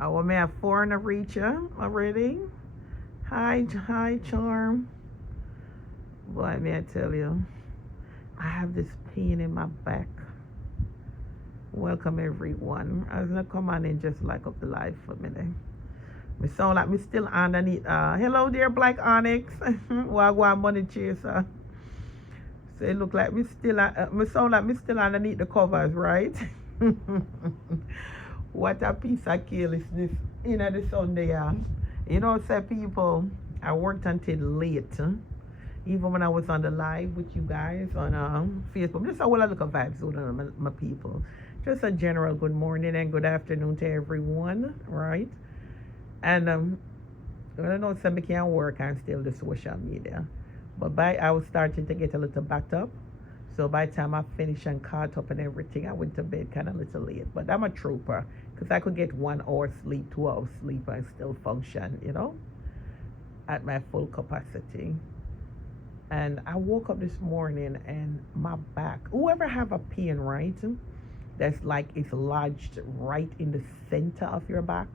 Oh, may have four in the reacher already. Hi, Charm. Boy, may I tell you, I have this pain in my back. Welcome everyone. I was gonna come on and just like up the live for a minute. Me sound like me still underneath. Hello there, Black Onyx. Wagwan Money Chaser. So it look like me still. Me sound like me still underneath the covers, right? What a piece of kill is this? The Sunday. Say people. I worked until late. Even when I was on the live with you guys on Facebook. Just a whole lot of vibes on my people. Just a general good morning and good afternoon to everyone, right? And I don't know, some can't work and still the social media. But I was starting to get a little backed up. So by the time I finished and caught up and everything, I went to bed kind of a little late. But I'm a trooper because I could get 1 hour sleep, 2 hours sleep, and still function, at my full capacity. And I woke up this morning and my back, whoever have a pain, right? That's like it's lodged right in the center of your back.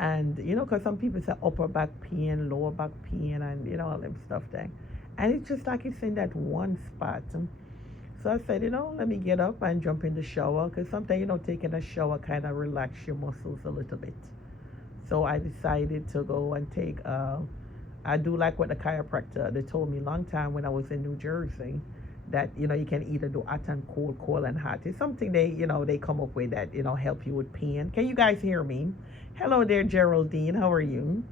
And because some people say upper back pain, lower back pain, and all them stuff there. And it's just like it's in that one spot. So I said, let me get up and jump in the shower. Because sometimes, taking a shower kind of relax your muscles a little bit. So I decided to go and take I do like what the chiropractor, they told me a long time when I was in New Jersey that, you can either do hot and cold and hot. It's something they come up with that, help you with pain. Can you guys hear me? Hello there, Geraldine. How are you?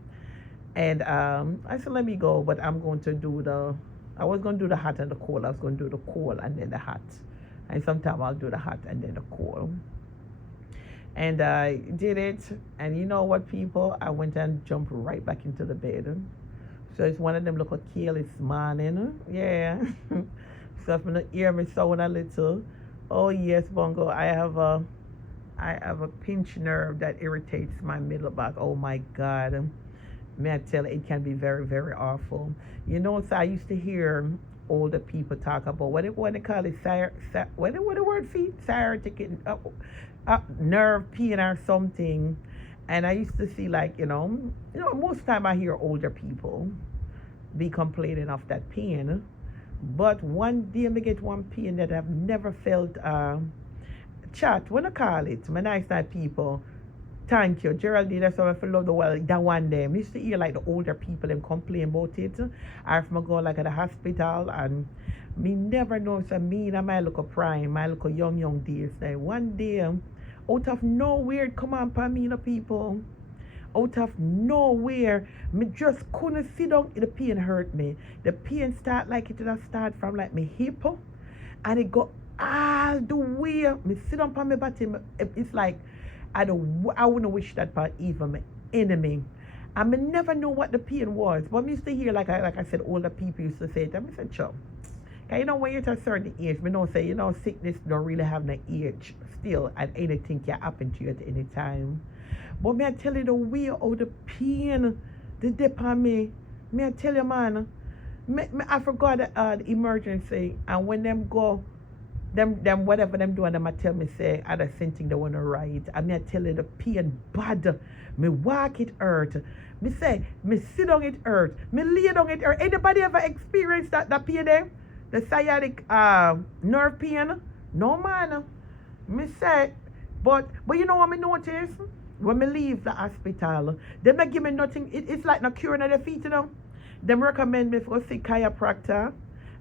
And I said, let me go, but I'm going to do I was going to do the hot and the cold. I was going to do the cold and then the hot. And sometimes I'll do the hot and then the cold. And I did it. And you know what, people? I went and jumped right back into the bed. So it's one of them look careless morning. Yeah. So if you hear me sound a little, oh yes, Bongo, I have a pinched nerve that irritates my middle back. Oh my God. May I tell you, it can be very, very awful. So I used to hear older people talk about what they call it, what the word feet, sciatic nerve pain or something. And I used to see like, most time I hear older people be complaining of that pain. But one day I get one pain that I've never felt. Chat, when I call it, my nice people. Thank you, Geraldine. That's why I love the world. That one day, I used to hear like the older people them complain about it. Or if I go like at the hospital and me never know. So me and my little prime, my little young days. Like one day, out of nowhere, come on, Pamina people. Out of nowhere, me just couldn't sit down. The pain hurt me. The pain start like it just start from like my hip, and it go all the way. Me sit down on my body. It's like I wouldn't wish that for even my enemy. I me never know what the pain was. But me used to hear like I said, older people used to say it. I said, sure. Cause when you're at a certain age, me know say sickness don't really have no age still, and anything can happen to you at any time. But me I tell you the way how the pain the dip on me. Me I tell you, man. I forgot the emergency, and when them go, them whatever them do, and them I tell me say other something they wanna write. I mean I tell you the pain bad. Me walk it hurt. Me say me sit down it hurt. Me lay down it hurt. Anybody ever experienced that pain there? The sciatic nerve pain? No man. Me say, but you know what me notice? When me leave the hospital, they may give me nothing. It's like no cure on the feet, Them recommend me for see chiropractor,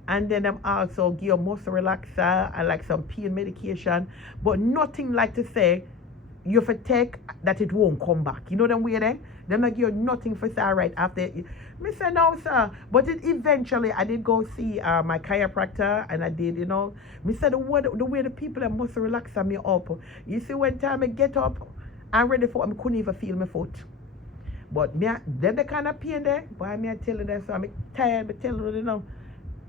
and then them also give muscle relaxer and like some pain medication, but nothing like to say you have to take that it won't come back. You know them way there? Them not give nothing for say right after. Me say no, sir. But it eventually I did go see my chiropractor, and I did, Me say the way the people that muscle relaxer me up. You see when time I get up, I'm ready for it. I couldn't even feel my foot. But them the kind of pain there. Boy, me I tell you that, so I'm tired. I tell you,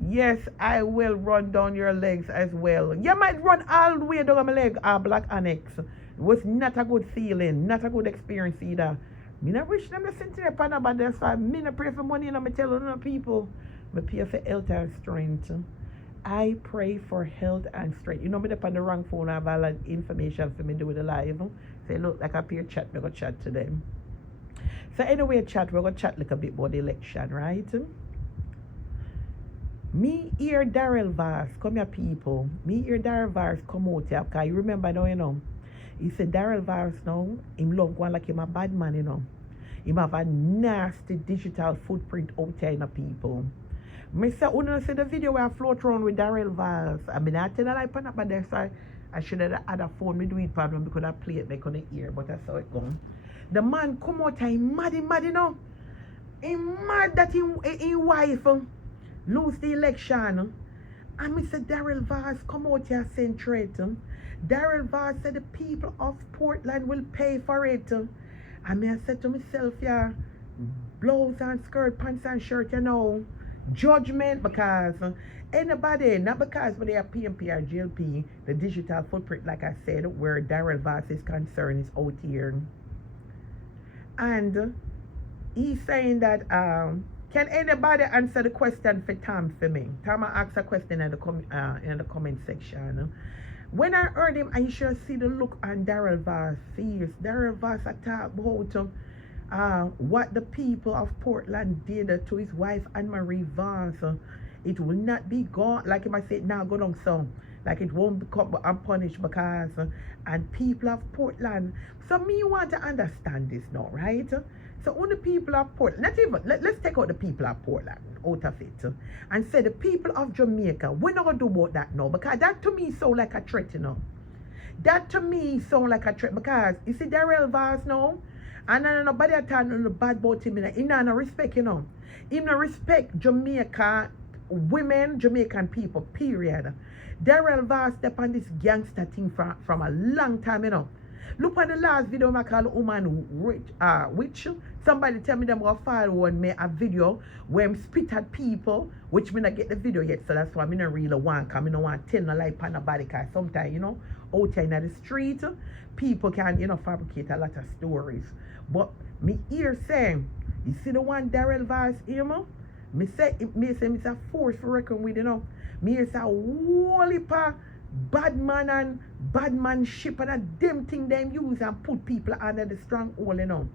yes, I will run down your legs as well. You might run all the way down my leg, Black Annex. It was not a good feeling, not a good experience either. Me not wish them to sit there upon about this. So me not pray for money, and I tell you people. I pay for health and strength. I pray for health and strength. You know me up on the wrong phone, I have all that information for me do with the live. Say look like a peer chat, we go chat to them. So anyway, chat, we're gonna chat like a bit about the election, right? Me hear Darrell Vars, come here people. Me hear Darrell Vars come out here, because you remember now, you know. He said Darrell Vars now, him love going like him a bad man, you know. Him have a nasty digital footprint out there in the people. Me say, you see the video where I float around with Darrell Vars. I mean, I tell that I put up on there, so I should have had a phone, me do it for them because I play it, they couldn't hear, but that's how it goes. The man come out and he mad, you know. He mad that his wife lose the election. And me say, Darrell Vars come out here saying threat. Darrell Vars said the people of Portland will pay for it. And me I said to myself, yeah, blouse and skirt, pants and shirt, you know, judgment, because anybody, not because they are PNP or JLP, the digital footprint, like I said, where Darrell Vars is concerned, is out here. And he's saying that, can anybody answer the question for Tom for me? Tom asked a question in the comment section. When I heard him, I should see the look on Darrell Vars' face. Darrell Vars talked about what the people of Portland did to his wife Anne-Marie Vars. It will not be gone, like him I said, now go down so. Like it won't become unpunished because, and people of Portland. So me want to understand this now, right? So on the people of Portland, not even, let's take out the people of Portland out of it and say the people of Jamaica. We're not going to do about that now, because that to me sound like a threat, you know. That to me sound like a threat, because you see Darrell Vars now, and nobody are talking bad about him, he not no respect, you know. He no respect Jamaica women, Jamaican people, period. Darrell Vars step on this gangster thing from a long time, you know. Look at the last video I call woman witch. Somebody tell me them go follow and make a video where I'm spit at people, which me not get the video yet, so that's why I not really want, because I don't want to tell no lie on nobody, because sometimes, you know, out here in the street, people can, you know, fabricate a lot of stories. But me hear saying, you see the one Darrell Vars here, me say it's a force for reckon with, you know. Me hear say a whole heap of bad man and bad manship and a damn thing them use and put people under the stronghold, you know.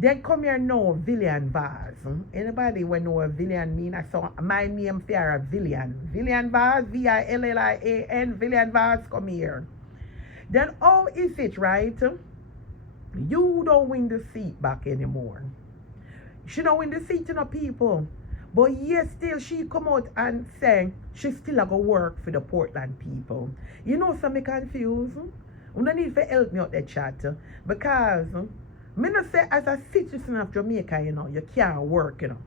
Then come here now, Villian Vars. Anybody when know what Villian mean? I saw my name for a Villian. Villian Vars, V-I-L-L-I-A-N, Villian Vars, come here. Then how is it, right? You don't win the seat back anymore. She don't win the seat, you know, people. But yes, still she come out and say she still going to work for the Portland people. You know, so me confused. You don't need to help me out the chat. Because me not say as a citizen of Jamaica, you know, you can't work, you know.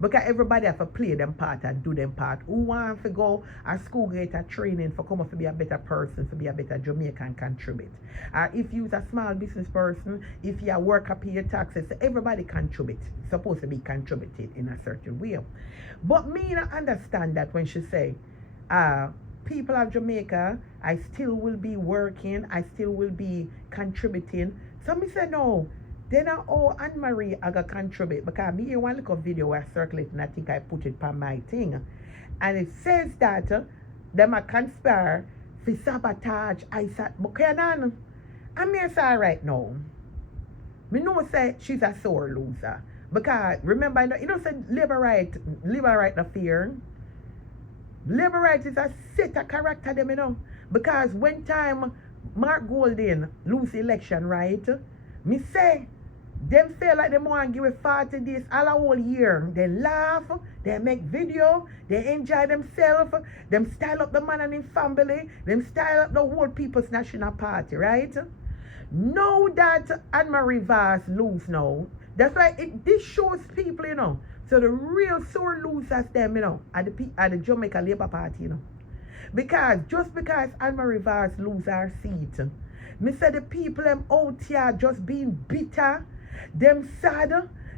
Because everybody have to play them part and do them part. Who want to go a school get a training for come up to be a better person, to be a better Jamaican contribute. If you're a small business person, if you work up your taxes, everybody contribute. It's supposed to be contributed in a certain way. But me not understand that when she say, people of Jamaica, I still will be working, I still will be contributing. So me say no. Then Anne-Marie I got contribute, because me hear one little video where I circulate and I think I put it on my thing. And it says that them a conspire for sabotage Isaac Buchanan. And me say right now, me know say she's a sore loser. Because remember, you know say labor right no fear. Labor right is a set of character them, you know. Because when time Mark Golding lose the election, right? Me say them feel like they want to give it 40 days all a whole year. They laugh, they make video, they enjoy themselves, them style up the man and his family, them style up the whole People's National Party, right? Now that Anne-Marie Vars lose now, that's why this shows people, you know. So the real sore losers them, you know, at the Jamaica Labour Party, you know. Because just because Anne-Marie Vars lose her seat, me say the people them out here just being bitter, them sad,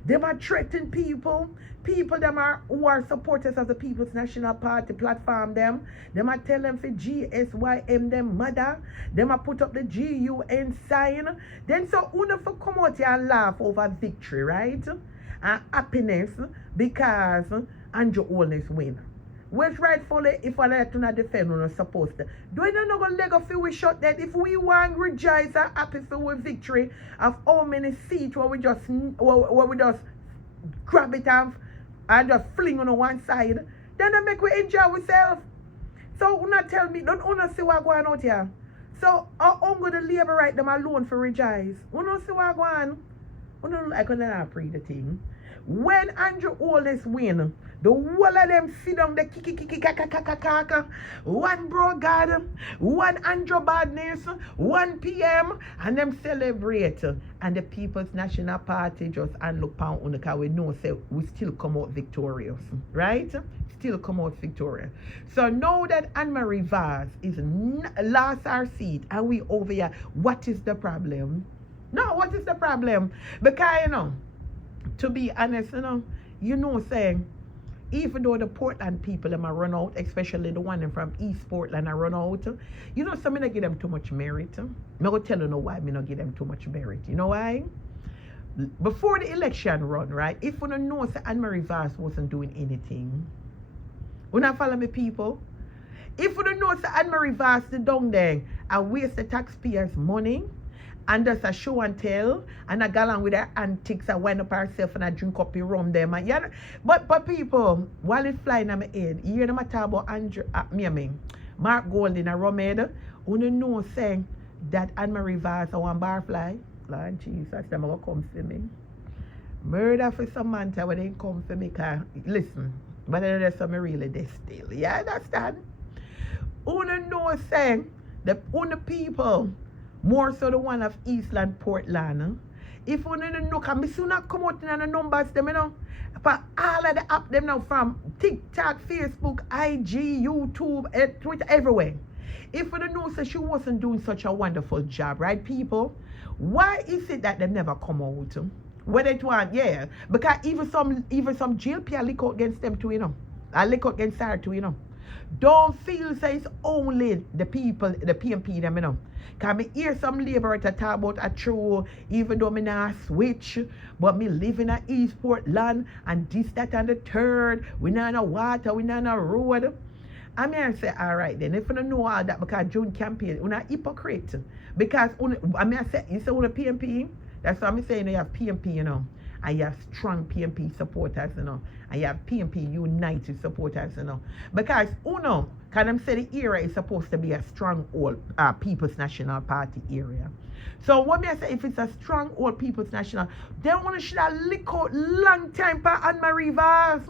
them are threatening people them are who are supporters of the People's National Party platform them are tell them for GSYM them mother, them are put up the GUN sign. Then so una for come out here and laugh over victory, right? And happiness because Andrew Holness win. which rightfully, if I let to not defend, we're not supposed to. Do you know going to leg of we shot that if we want rejoice and happy for our victory of how many seats where we just grab it off and just fling on one side, then I make we enjoy ourselves. So do not tell me, don't see what going on out here. So I'm going to labor right them alone for rejoice. You don't see what going on. You don't like when I pray the thing. When Andrew Oldest win, the whole of them sit down the kaka, one bro God, one Andrew Badness, 1 p.m. and them celebrate. And the People's National Party just and look pound on the car. We know say we still come out victorious, right? Still come out victorious. So now that Anne-Marie Vaz is lost our seat and we over here, what is the problem? No, what is the problem? Because to be honest, saying, even though the Portland people them are run out, especially the one from East Portland are run out, some me not give them too much merit. I'm going to tell you why me not give them too much merit. You know why? Before the election run, right, if you don't know that Anne-Marie Vaz wasn't doing anything, you not follow me, people? If you don't know that Anne-Marie Vaz did down there and waste the taxpayers' money, and just a show and tell, and a gal with her antics and wind up herself and a drink up your rum there, man. Yeah, but people, while it's flying on my head, you hear them talk about Mark Gold in a rum head, you know saying that Anne-Marie Vaz a one barfly. Lord Jesus, them gonna come for me. Murder for Samantha when they come for me, cause listen, but there's some really they still. Yeah, understand? You know saying the only people more so the one of Eastland, Portland. If you don't know, because I soon not come out in the numbers, them, but all of the app them now from TikTok, Facebook, IG, YouTube, Twitter, everywhere. If you don't know, so she wasn't doing such a wonderful job, right, people? Why is it that they never come out? Whether it want, yeah. Because even some JLP are lick out against them too, I lick out against her too, Don't feel say it's only the people, the PNP them, Can me hear some laborer talk about a true, even though me not switch, but me live in a East Portland and this, that, and the third. We not no water, we not no road. I mean, I say, all right then, if you don't know all that, because June campaign, you're not hypocrite. Because, I mean, I say, you say, on the PNP, that's what I'm saying, you have PNP, and you have strong PNP supporters, and you have PNP United supporters, Because, because I'm saying the era is supposed to be a strong old People's National Party area. So what me I say, if it's a strong old People's National, they want to should have lick out long time for Anne-Marie Vaz.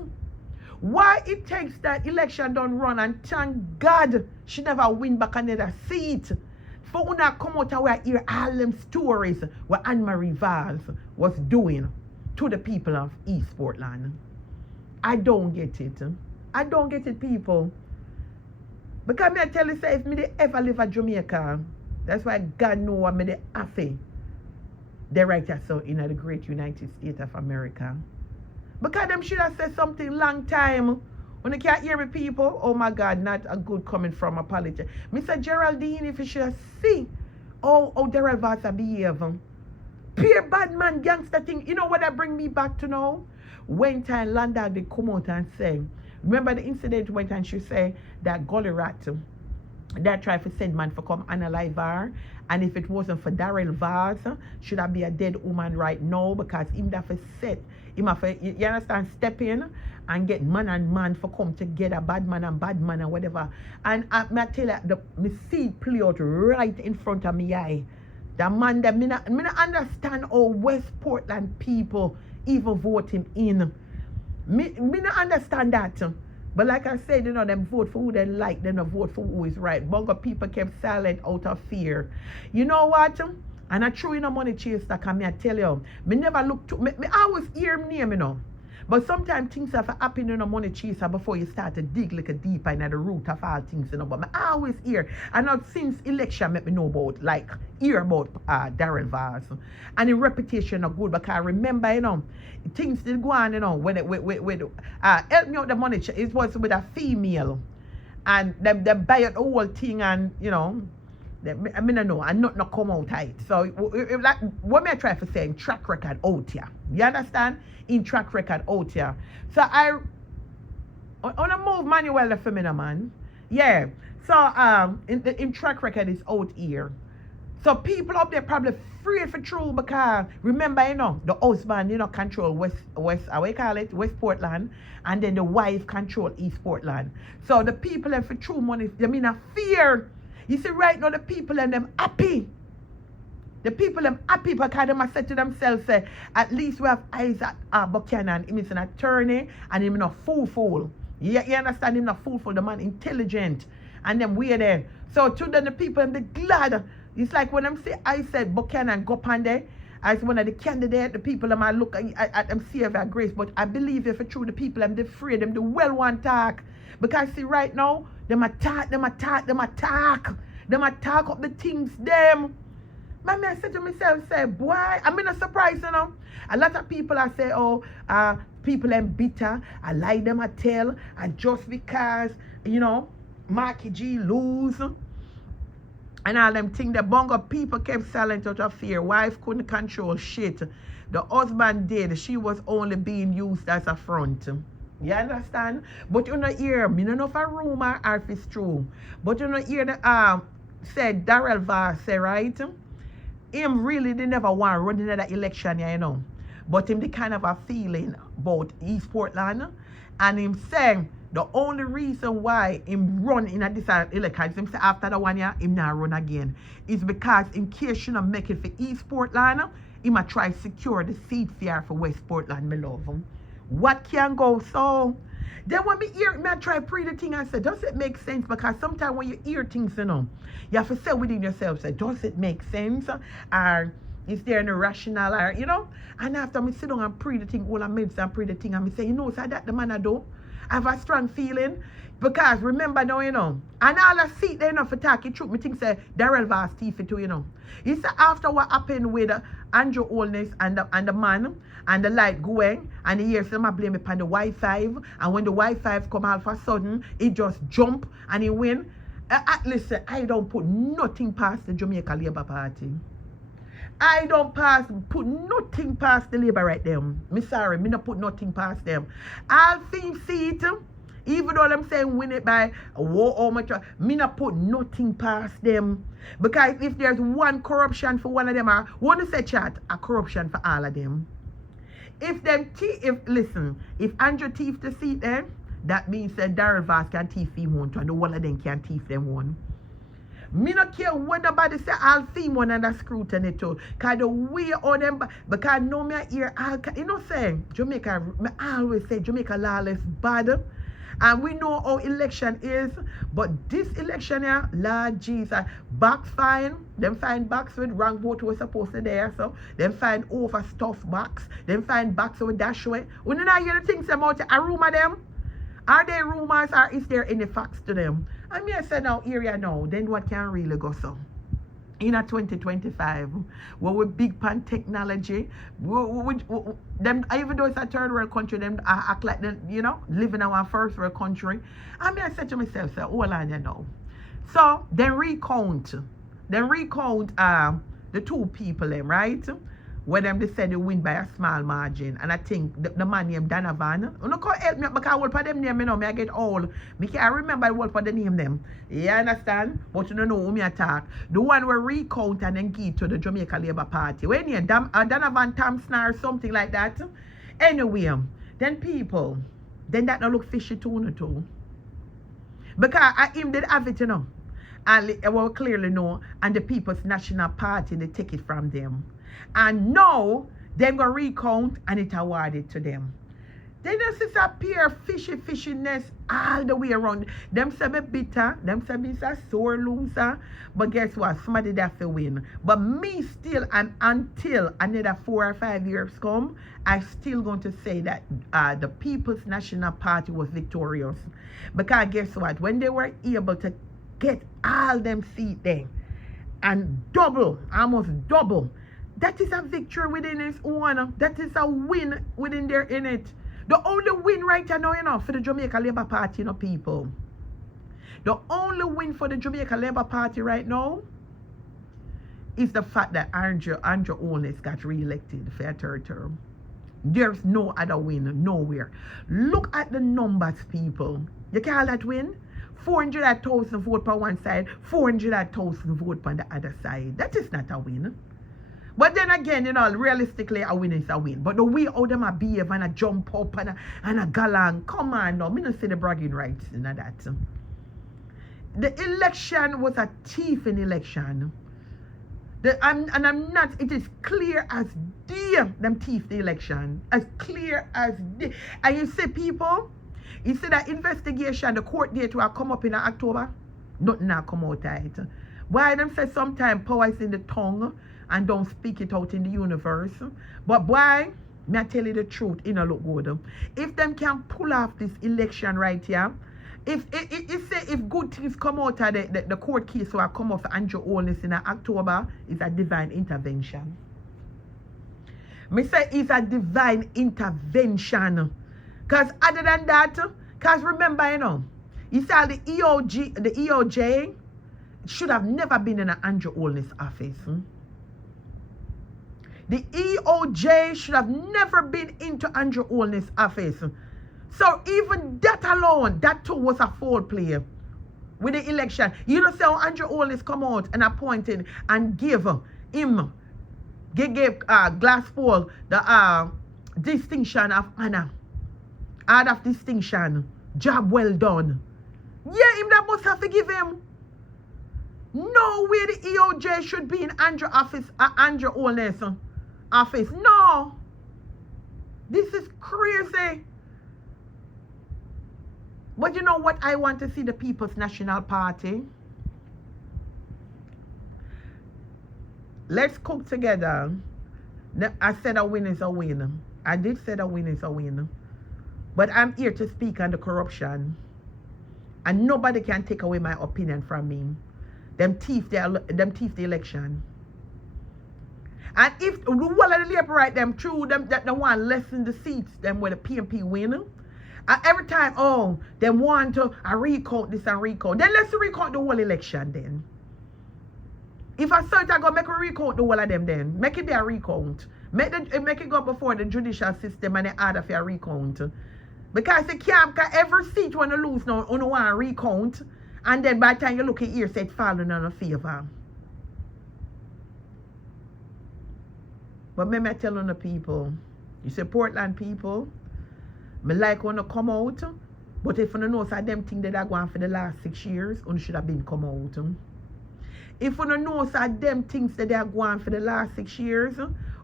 Why it takes that election done run and thank God she never win back another seat. For when I come out and we hear all them stories what Anne-Marie Vaz was doing to the people of East Portland. I don't get it. I don't get it, people. Because I tell you, say, if me ever live in Jamaica, that's why God know what me happy. They right here so in the great United States of America. Because them should have said something long time. When you can't hear me, people, oh my God, not a good coming from a politician. Mr. Geraldine, if you should have see how Daryl Vaz behave. Pure bad man gangster thing. You know what that bring me back to now? When time Landa they come out and say, remember the incident when time she say that Gully Rat that tried to send man for come analyze her, and if it wasn't for Daryl Vaz, should I be a dead woman right now because him that for set him have you understand step in and get man and man for come together, bad man and whatever. And I tell you me see it play out right in front of me eye. The man that me not understand how West Portland people even vote him in. Me not understand that. But like I said, them vote for who they like, they don't vote for who is right. BonGo people kept silent out of fear. You know what? And I threw in a money chase that I tell you, me never look to, me always hear him name, But sometimes things have happened in a money chaser before you start to dig like a deeper into the root of all things, But I always hear, and not since election, make me know about, hear about Daryl Vaz. And the reputation of good, because I remember, things did go on, when it, help me out the money chase, it was with a female. And they buy out the whole thing and, I mean, I know, and not come out tight. So, like, what may I try to say in track record out here? You understand? In track record out here. So, On a move Manuel for me, man. Yeah. So in track record is out here. So people up there probably free for true because remember, the husband, control West, how we call it, West Portland, and then the wife control East Portland. So the people and for true money, they mean a fear. You see, right now the people and them happy. The people them happy because they must say to themselves, say, at least we have eyes at Buchanan. Him is an attorney and him not fool. You understand? Him not fool, the man intelligent. And them we there. So to them the people and they glad. It's like when I'm say I said Buchanan go pan there as one of the candidates, the people them I look at them see if grace. But I believe if it's true, the people them they free them, the well want talk. Because see right now, them attack up the things them. Man, I said to myself, say, boy, I'm not surprised, A lot of people I say, people them bitter, I lie them I tell, and just because, Marky G lose, and all them things, the bongo people kept silent out of fear. Wife couldn't control shit. The husband did. She was only being used as a front. You understand? But you know hear, me don't know if a rumor or if it's true. But you know hear the said Darrell Vaz say, right? Him really they never want to run another election, But him the kind of a feeling about East Portland, and him saying the only reason why him run in this election, him say after the 1 year, him not run again, is because in case she not make it for East Portland, he might try to secure the seat for West Portland, me love him. What can go so? Then when me hear, me I try to pray the thing and say, does it make sense? Because sometimes when you hear things, you have to say within yourself, say, does it make sense? Or is there any rational, or, And after me sit down and pray the thing, all I made and pray the thing, and me say, so that the man I do. I have a strong feeling. Because remember now, and all I see there for talking truth, me think say Darrell Vaz thief too, You see after what happened with Andrew Holness and the man and the light going and the years them blame it on the Wi-Fi, and when the Wi-Fi come all of a sudden it just jump and it win. Listen, I don't put nothing past the Jamaica Labour Party. I don't put nothing past the Labour right there. Me sorry, me not put nothing past them. I'll see it. Even though I'm saying win it by how much, me not put nothing past them. Because if there's one corruption for one of them, I want to say chat, a corruption for all of them. If Andrew thief the seat there, that means that Darrell Vaz can thief him one, and the one of them can thief them one. Me not care what nobody say I'll see one and a scrutiny too. Cause the way on them, because no me hear say Jamaica, me always say Jamaica lawless bad. And we know how election is, but this election here, Lord Jesus, box fine, them find box with wrong vote was supposed to there, so them find overstuffed box, them find box with dash way. We don't hear the things about a rumor them. Are they rumors or is there any facts to them? I mean, I said now, area now, then what can really go so? In a 2025, where we big pan technology, them even though it's a third world country, them act like them, live in our first world country. I mean, I said to myself, say, hold on, So then recount the two people, them, right? Where them they said they win by a small margin. And I think the man named Donovan. You can't help me because I will put them name, me I get old. I can't remember I will put the name them. You understand? But you don't know who me attack. The one where recount and then give to the Jamaica Labour Party. When you Donovan Thompson or something like that. Anyway, then people, then that don't look fishy too. Because him did have it, And I will clearly know, and the People's National Party, they take it from them. And now, them go recount and it awarded to them. They just disappear fishiness all the way around. Them say me bitter, them say me a sore loser. But guess what? Somebody that to win. But me still, and until another 4 or 5 years come, I still going to say that the People's National Party was victorious. Because guess what? When they were able to get all them seats there and almost double, that is a victory within its own. That is a win within there in it. The only win right now, for the Jamaica Labour Party, people. The only win for the Jamaica Labour Party right now is the fact that Andrew Holness got re-elected for a third term. There's no other win, nowhere. Look at the numbers, people. You call that win? 400,000 vote on one side, 400,000 vote on the other side. That is not a win. But then again, you know, realistically, a win is a win. But the way how them a behave and a jump up and a galang, come on now, me not see the bragging rights in that. The election was a thief in election. I'm not, it is clear as day, them thief the election. As clear as day. And you see people, you see that investigation, the court date will come up in October, nothing will come out of it. Why them say sometimes power is in the tongue and don't speak it out in the universe. But why? May I tell you the truth, it don't look good. If them can pull off this election right here, if good things come out of the court case will come off Andrew Holness in October, it's a divine intervention. Me say it's a divine intervention. Because other than that, because remember, you know, you saw the EOJ should have never been in an Andrew Holness office. The EOJ should have never been into Andrew Holness office. So even that alone, that too was a foul play with the election. You know, see how Andrew Holness come out and appointed and give him, gave Glasspool the distinction of honor. Out of distinction. Job well done. Yeah, him that must have to give him. No way the EOJ should be in Andrew Holness office. No. This is crazy. But you know what I want to see the People's National Party? Let's cook together. I said a win is a win. I did say a win is a win. But I'm here to speak on the corruption. And nobody can take away my opinion from me. Them thief the election. And if the whole of the labor right them through them that they want lessen the seats them where the PNP win. And every time, oh, they want to recount this and recount. Then let's recount the whole election then. If I start, I go make a recount the whole of them then. Make it be a recount. Make it go before the judicial system and the order for a recount. Because you can't, every seat when you lose now, you don't want to recount. And then by the time you look at here, say it's falling on a favor. But me tell on the people, you say Portland people, me like when you come out, but if you know some them things that are going for the last 6 years, you should have been come out. If you know some them things that are going for the last 6 years,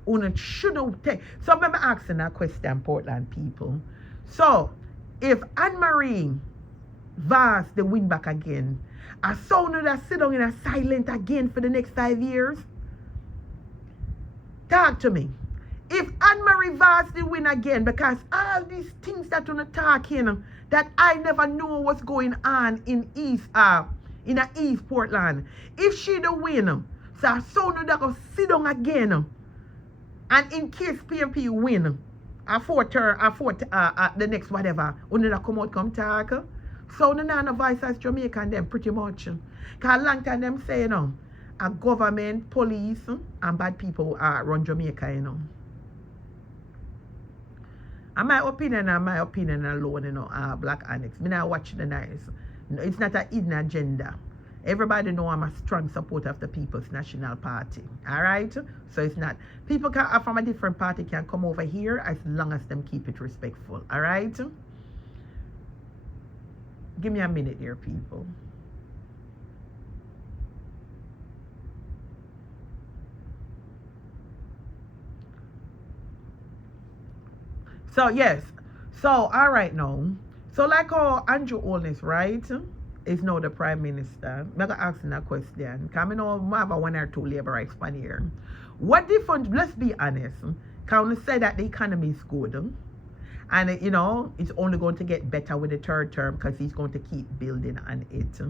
you should have take. So I'm asking a question, Portland people. So if Anne-Marie Vaz they win back again, I saw no that sit down in a silent again for the next 5 years. Talk to me. If Anne-Marie Vaz they win again, because all these things that you're talking that I never knew what's going on in East Portland. If she the win, so I saw no that go sit down again. And in case PNP win, the next whatever, only that come out come talk. So the none of us as Jamaican them pretty much. Because long time them say, you know, a government, police, and bad people run Jamaica, you know. And my opinion alone, you know, Black Annex. Me not watch the nice. It's not a hidden agenda. Everybody know I'm a strong supporter of the People's National Party. Alright? So it's not. People from a different party can come over here as long as them keep it respectful. Alright? Give me a minute here, people. So yes. So alright now. So like how Andrew Holness, right? Is now the Prime Minister. I'm going to ask him a question. Because I know I have 1 or 2 labor rights on here. What difference, let's be honest, can we say that the economy is good? And, you know, it's only going to get better with the 3rd term because he's going to keep building on it. So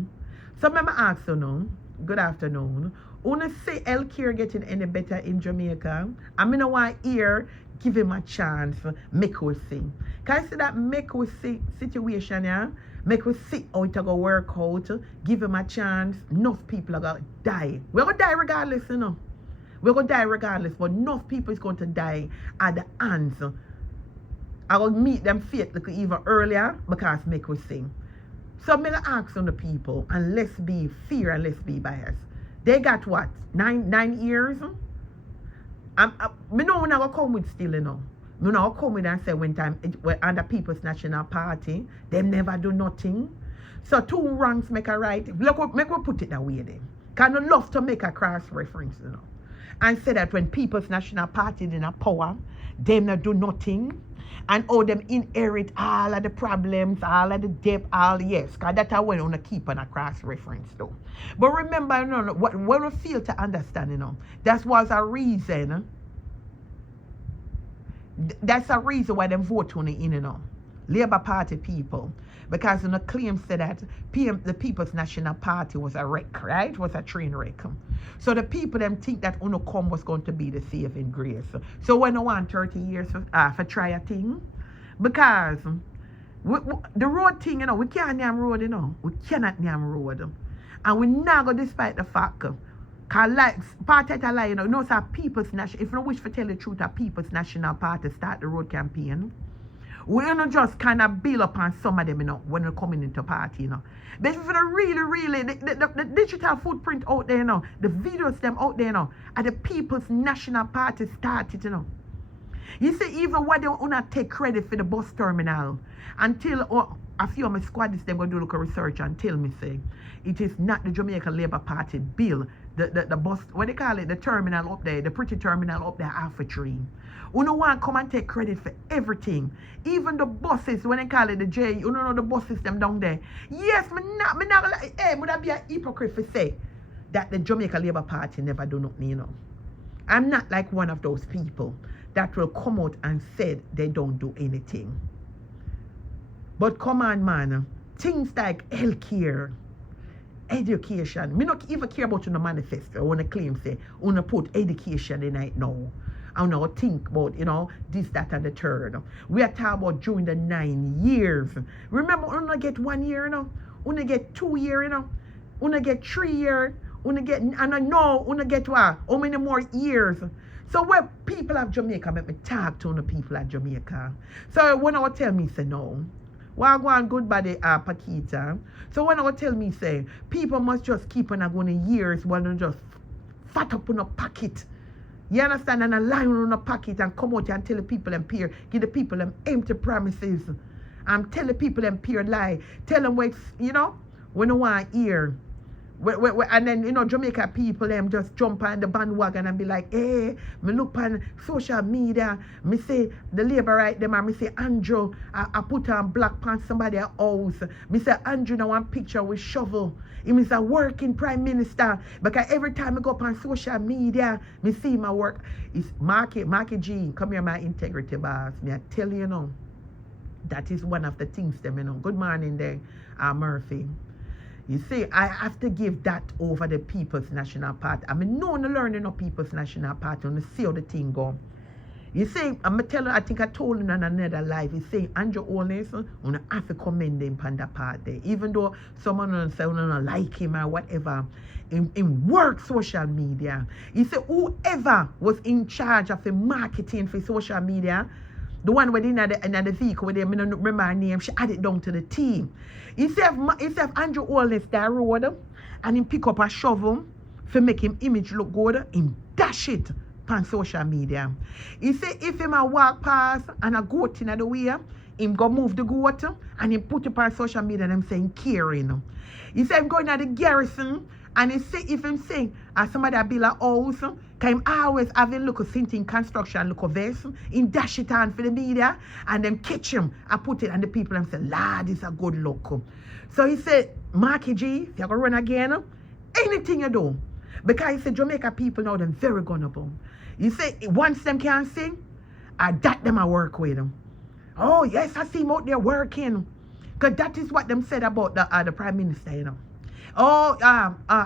I'm going to ask you now, good afternoon. Want to say healthcare getting any better in Jamaica? I mean, I want to hear, give him a chance, make us see. Because I see that make us see situation, yeah? Make us see how it go work out, give him a chance. Enough people are going to die. We're going to die regardless, you know. We're going to die regardless, but enough people is going to die at the hands I will meet them faith even earlier because make we sing. So I'm gonna ask on the people, and let's be fair and let's be biased. They got what? 9 years? Me know when I go come with still, you know. Me know come with and say when time under People's National Party, them never do nothing. So 2 wrongs make a right. Look, make we put it that way then. Can you love to make a cross reference, you know. And say that when People's National Party in a power, them not do nothing. And all them inherit all of the problems, all of the debt, all yes. Because that's how we want to keep on a cross reference though. But remember, you know, what we feel to understand, you know, that was a reason. That's a reason why them vote on it in, you know. Labour Party people. Because in the claim said that the People's National Party was a wreck, right? Was a train wreck. So the people them think that Unocom was going to be the saving grace. So when I want 30 years for try a thing, because the road thing, you know, we can't name road, you know. We cannot name road. And we not go despite the fact. Because like, part of the lie, you know it's a People's National, if you wish to tell the truth, a People's National Party start the road campaign. We don't just kind of build upon some of them, you know, when they're coming into party, you know. But if you really, the digital footprint out there, you know, the videos them out there, you know, and the People's National Party started, you know. You see, even what they want to take credit for the bus terminal, until a few of my squaddies, them going to do look research and tell me, say, it is not the Jamaica Labour Party bill, the bus, what they call it, the terminal up there, the pretty terminal up there, half a tree. You know want come and take credit for everything. Even the buses, when they call it the J, you know the bus system down there. Yes, me not like, hey, would I be a hypocrite for say that the Jamaica Labour Party never do nothing, you know. I'm not like one of those people that will come out and say they don't do anything. But come on, man, things like healthcare, education, me not even care about the manifesto when the claim say, wanna put education in it now. I now think about, you know, this, that, and the third. We are talking about during the 9 years. Remember, we don't get 1 year, you know. We don't get 2 years, you know. We don't get 3 years. We don't get, and I know, we don't get what? How many more years? So when people of Jamaica, let me talk to the people of Jamaica. So when I tell me, say no. Well, I go on good body, Paquita. So when I tell me, say, people must just keep on going years while they just fat up in a pocket. You understand? And a line on a pocket and come out and tell the people them peer, give the people them empty promises. And tell the people them peer lie. Tell them what, you know, when they want to hear. And then, you know, Jamaica people them just jump on the bandwagon and be like, hey, me look on social media, me say the labor right them, and me say Andrew, I put on black pants somebody's house. Me say Andrew now one picture with shovel. He is a working prime minister. Because every time I go up on social media, me see my work. It's Marky G, come here, my integrity boss. Me I tell you, you know, that is one of the things them, you know. Good morning there, Murphy. You see, I have to give that over the People's National Party. I mean, no one learning of People's National Party and see how the thing go. You see, I'm telling you, I think I told him on another live, he say, Andrew Holness, I have to commend him on that part there. Even though someone will say, I don't like him or whatever, in work social media. He said, whoever was in charge of the marketing for social media, the one within the vehicle with them, I don't remember her name, she added down to the team. He said if Andrew Holness that road and him pick up a shovel for make him image look good, him dash it on social media. He said if him a walk past and a goat in the way, him go move the goat and him put it on social media and him saying caring. He said him going to the garrison and he say if him say somebody a build a house, can him always have him look a sinting construction, look a vest, him dash it on for the media and then catch him and put it and the people and say, Lord, this is a good look. So he said, Marky G, if you're going to run again, anything you do. Because he said Jamaica people now them very gunnable. He said once them can sing, that them I work with them. Oh yes, I see him out there working. Because that is what them said about the Prime Minister, you know. Oh,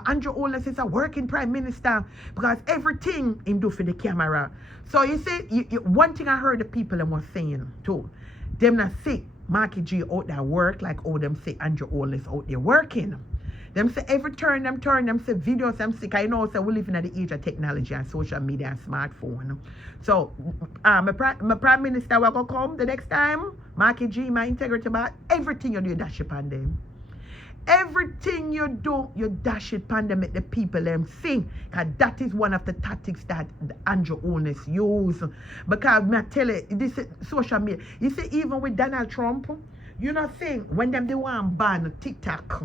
Andrew Holness is a working Prime Minister because everything him do for the camera. So you see, one thing I heard the people them was saying too, them not say Marky G out there work like all them say Andrew Holness out there working. Them say every turn, them say videos, them sick. I know, so we live in the age of technology and social media and smartphone. So, my Prime Minister will go come the next time, Marky G, my integrity about everything you do, you dash it on them. Everything you do, you dash it on them, make the people them sing. Because that is one of the tactics that Andrew Holness use. Because I tell you, this is social media. You see, even with Donald Trump, you know, saying when them they want ban TikTok.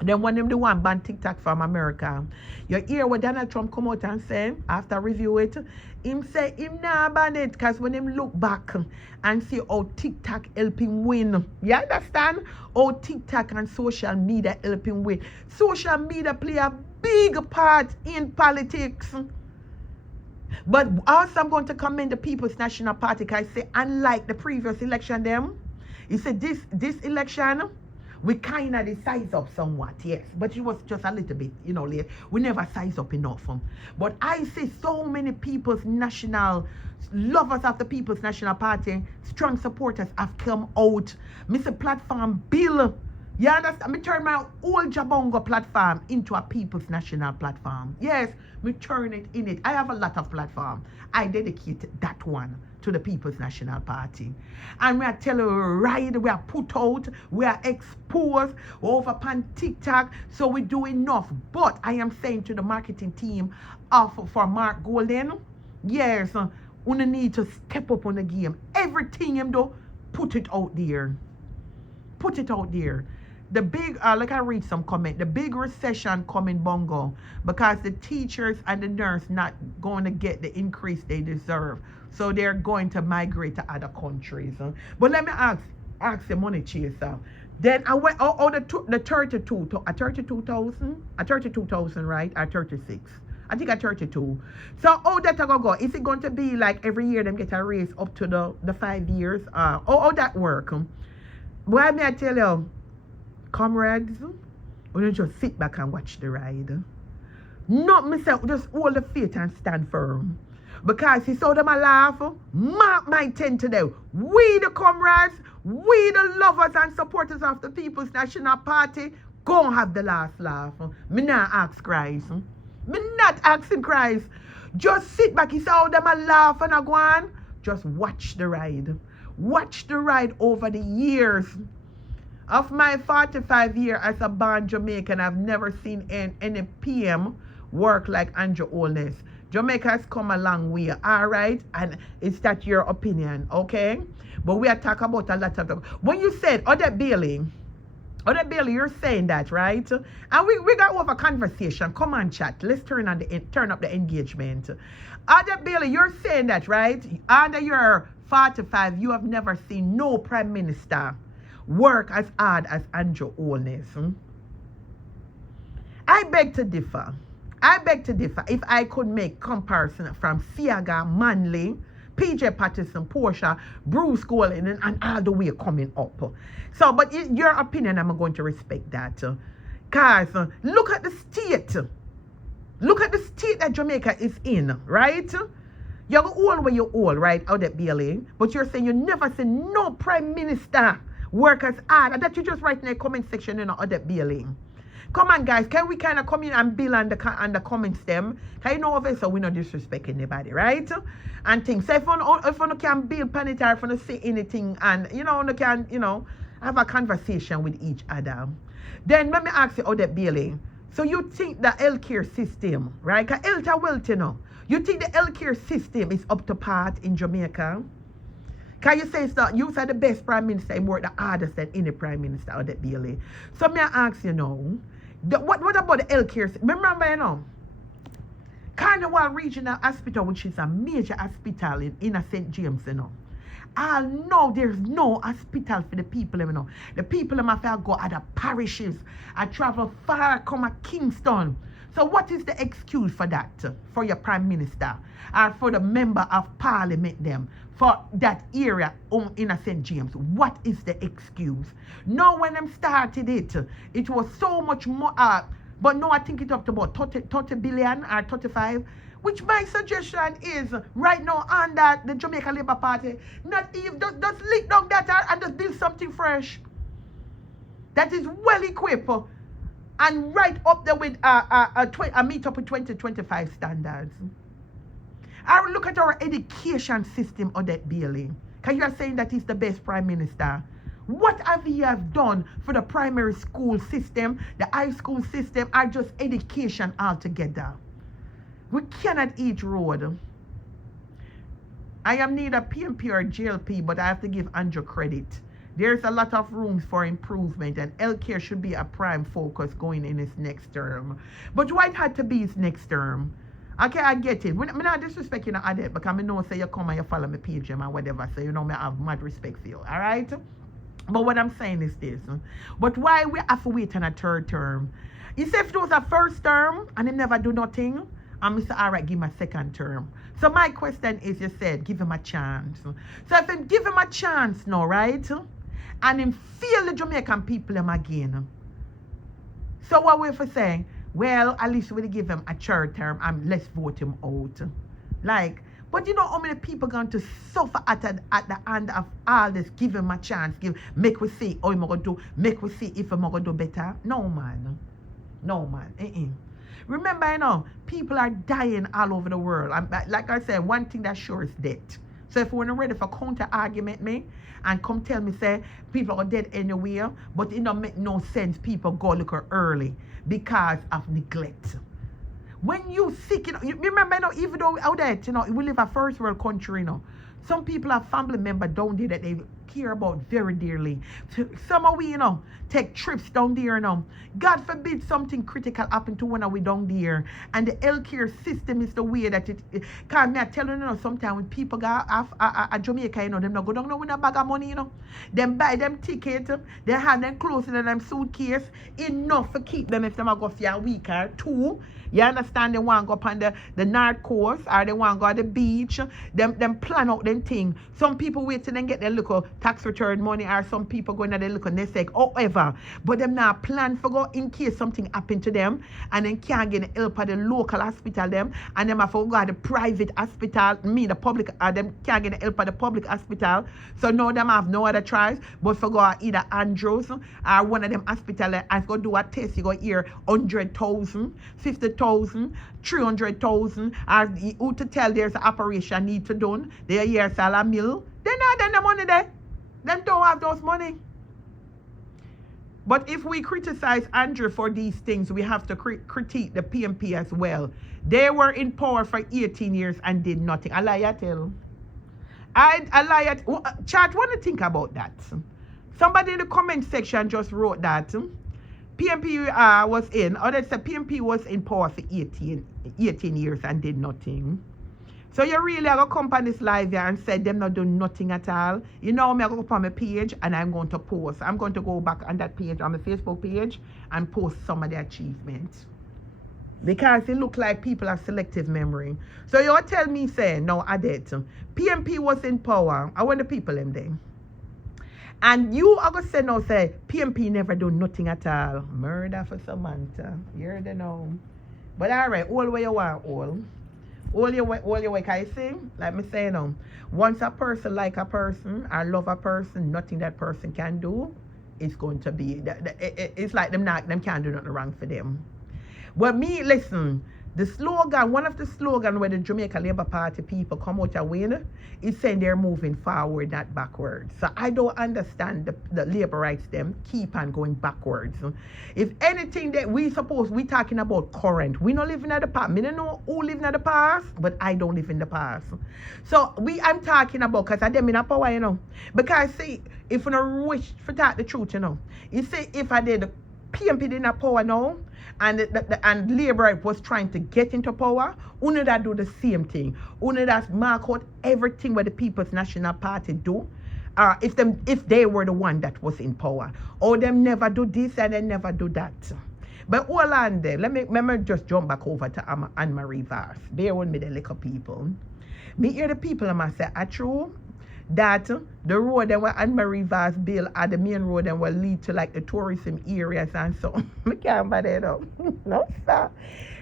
Then when them they want ban TikTok from America, you hear what Donald Trump come out and say after review it, him say him nah ban it because when him look back and see how TikTok help him win. You understand? How TikTok and social media help him win. Social media play a big part in politics. But also I'm going to commend the People's National Party because I say unlike the previous election them, he said this election we kind of size up somewhat, yes, but it was just a little bit, you know, late. We never size up enough. But I see so many People's National, lovers of the People's National Party, strong supporters have come out. Mr. Platform Bill, you understand? Me turn my old BonGo platform into a People's National platform. Yes, me turn it in it. I have a lot of platform. I dedicate that one to the People's National Party. And we are telling right, we are put out, we are exposed over upon TikTok, so we do enough. But I am saying to the marketing team for Mark Golden, yes, we need to step up on the game. Everything him do, put it out there. Put it out there. The big, like I read some comment, the big recession coming BonGo because the teachers and the nurse not going to get the increase they deserve. So they're going to migrate to other countries. But let me ask the money chaser. Then I went, the 32,000, right? Or 36. I think at 32. So how that go? Is it going to be like every year them get a raise up to the 5 years? How that work? Why may I tell you, comrades, we don't just sit back and watch the ride. Not myself, just hold the faith and stand firm. Because he saw them a laugh, mark my tent today. We the comrades, we the lovers and supporters of the People's National Party, go have the last laugh. Me not ask Christ. Me not asking Christ. Just sit back, he saw them a laugh and a go on. Just watch the ride. Watch the ride over the years. Of my 45 years as a born Jamaican, I've never seen any PM work like Andrew Holness. Jamaica has come a long way, all right? And is that your opinion, okay? But we are talking about a lot of them. When you said, Odette Bailey, you're saying that, right? And we got to have a conversation. Come on, chat. Let's turn up the engagement. Odette Bailey, you're saying that, right? Under your 45, you have never seen no Prime Minister work as hard as Andrew Holness. I beg to differ. If I could make comparison from Siaga, Manley, PJ Patterson, Portia, Bruce Golden, and all the way coming up. So, but in your opinion, I'm going to respect that. Because look at the state. Look at the state that Jamaica is in, right? You're all where you're all, right, out at BLA. But you're saying you never see no Prime Minister work as hard. And that you just write in the comment section, you know, out at BLA. Come on, guys. Can we kind of come in and build on the comments them? Can you know of it so we not disrespect anybody, right? And things. So if you can build pan it or if you say anything and, you know, you can, you know, have a conversation with each other. Then let me ask you, Odette Bailey. So you think the healthcare system, right? Because health are wealth, you know. You think the healthcare system is up to par in Jamaica? Can you say it's not? You are the best Prime Minister and work the hardest than any Prime Minister, Odette Bailey. So may I ask you now, what about the healthcare? Remember, you know, Carnival Regional Hospital, which is a major hospital in St. James, you know. I know there's no hospital for the people, you know. The people have to go at the parishes. I travel far, come to Kingston. So what is the excuse for that? For your Prime Minister or for the member of Parliament them? For that area in St. James, what is the excuse? No, when them started it was so much more, but no, I think it's up to about 30 billion or 35, which my suggestion is, right now, under the Jamaica Labour Party, not even, just lick down that and just build something fresh that is well equipped and right up there with a meet up with 2025 standards. I look at our education system, Odette Bailey, because you are saying that he's the best prime minister. What have he have done for the primary school system, the high school system, or just education altogether? We cannot eat road. I am neither PNP or JLP, but I have to give Andrew credit. There's a lot of room for improvement, and healthcare should be a prime focus going in his next term. But why it had to be his next term? Okay, I get it. I'm not disrespecting you, Adet, because I know say you come and you follow me page and whatever, so you know me have mad respect for you, all right? But what I'm saying is this. But why we have to wait on a third term? You say if it was a first term and he never do nothing, and I say, all right, give him a second term. So my question is, you said, give him a chance. So if you give him a chance now, right? And him feel the Jamaican people him again. So what we're for saying, well, at least we'll give him a third term and let's vote him out. Like, but you know how many people going to suffer at the end of all this? Give him a chance. Make we see how he's going to do. Make we see if he's going to do better. No, man. No, man. Remember, you know, people are dying all over the world. Like I said, one thing that's sure is death. So if we're not ready for counter argument me and come tell me, say, people are dead anywhere, but it don't make no sense people go look early because of neglect. When you sick, you know, you remember, you know, even though out there, you know, we live a first world country, you know, some people have family members down there that they care about very dearly. Some of we, you know, take trips down there, you know. God forbid something critical happen to one of we down there. And the healthcare system is the way that it can me I tell you, you know, sometimes when people go a Jamaica, you know, them not go down there with a bag of money, you know. Them buy them ticket, they have them clothes in them suitcase, enough to keep them if them go for a week or two. You understand? They want to go up on the North Coast or they want to go to the beach. Them plan out them thing. Some people wait till they get their little tax return money, or some people go into their little nest egg, however. But them not plan for go in case something happen to them and then can't get the help at the local hospital them, and them have to go at the private hospital, the public, them can't get the help at the public hospital. So now them have no other choice but for go either Andrews or one of them hospital and go do a test. You go here 100,000, 50,000, 300,000, or who to tell there's an operation need to done. They hear $1 million. They not done the money there. Them don't have those money. But if we criticize Andrew for these things, we have to critique the PNP as well. They were in power for 18 years and did nothing. I lie, I tell. I lie. Chat, what do you think about that? Somebody in the comment section just wrote that PNP was in, or they said PNP was in power for 18 years and did nothing. So you really are going to come on this live here and say them not doing nothing at all. You know me, I go up on my page and I'm going to post. I'm going to go back on that page, on my Facebook page, and post some of the achievements. Because it look like people have selective memory. So you tell me, say, no, I did. PNP was in power. I want the people in there. And you are going to say, no, say, PNP never do nothing at all. Murder for Samantha. You already know. But all right, all where you want, all. All your way, can you see? Like me say now, once a person like a person or love a person, nothing that person can do is going to be, it's like them can't do nothing wrong for them. But me, listen, the slogan, one of the slogans where the Jamaica Labour Party people come out and win is saying they're moving forward, not backwards. So I don't understand the labor rights them keep on going backwards. If anything that we talking about current, we not living in the past. I don't know who living in the past, but I don't live in the past. So I'm talking about, because I them in a power, you know. Because see, if you don't wish to talk the truth, you know. You see, if I did PNP in a power now, and Labour was trying to get into power, only that do the same thing. Only that mark out everything what the People's National Party do. If they were the one that was in power. Or them never do this and they never do that. But hold on there. Let me just jump back over to Anne-Marie Vaz. Bear with me the little people. Me hear the people and I say, true that the road that were Anne-Marie Vaz built at the main road and will lead to like the tourism areas and so. I can't buy that up. No, sir.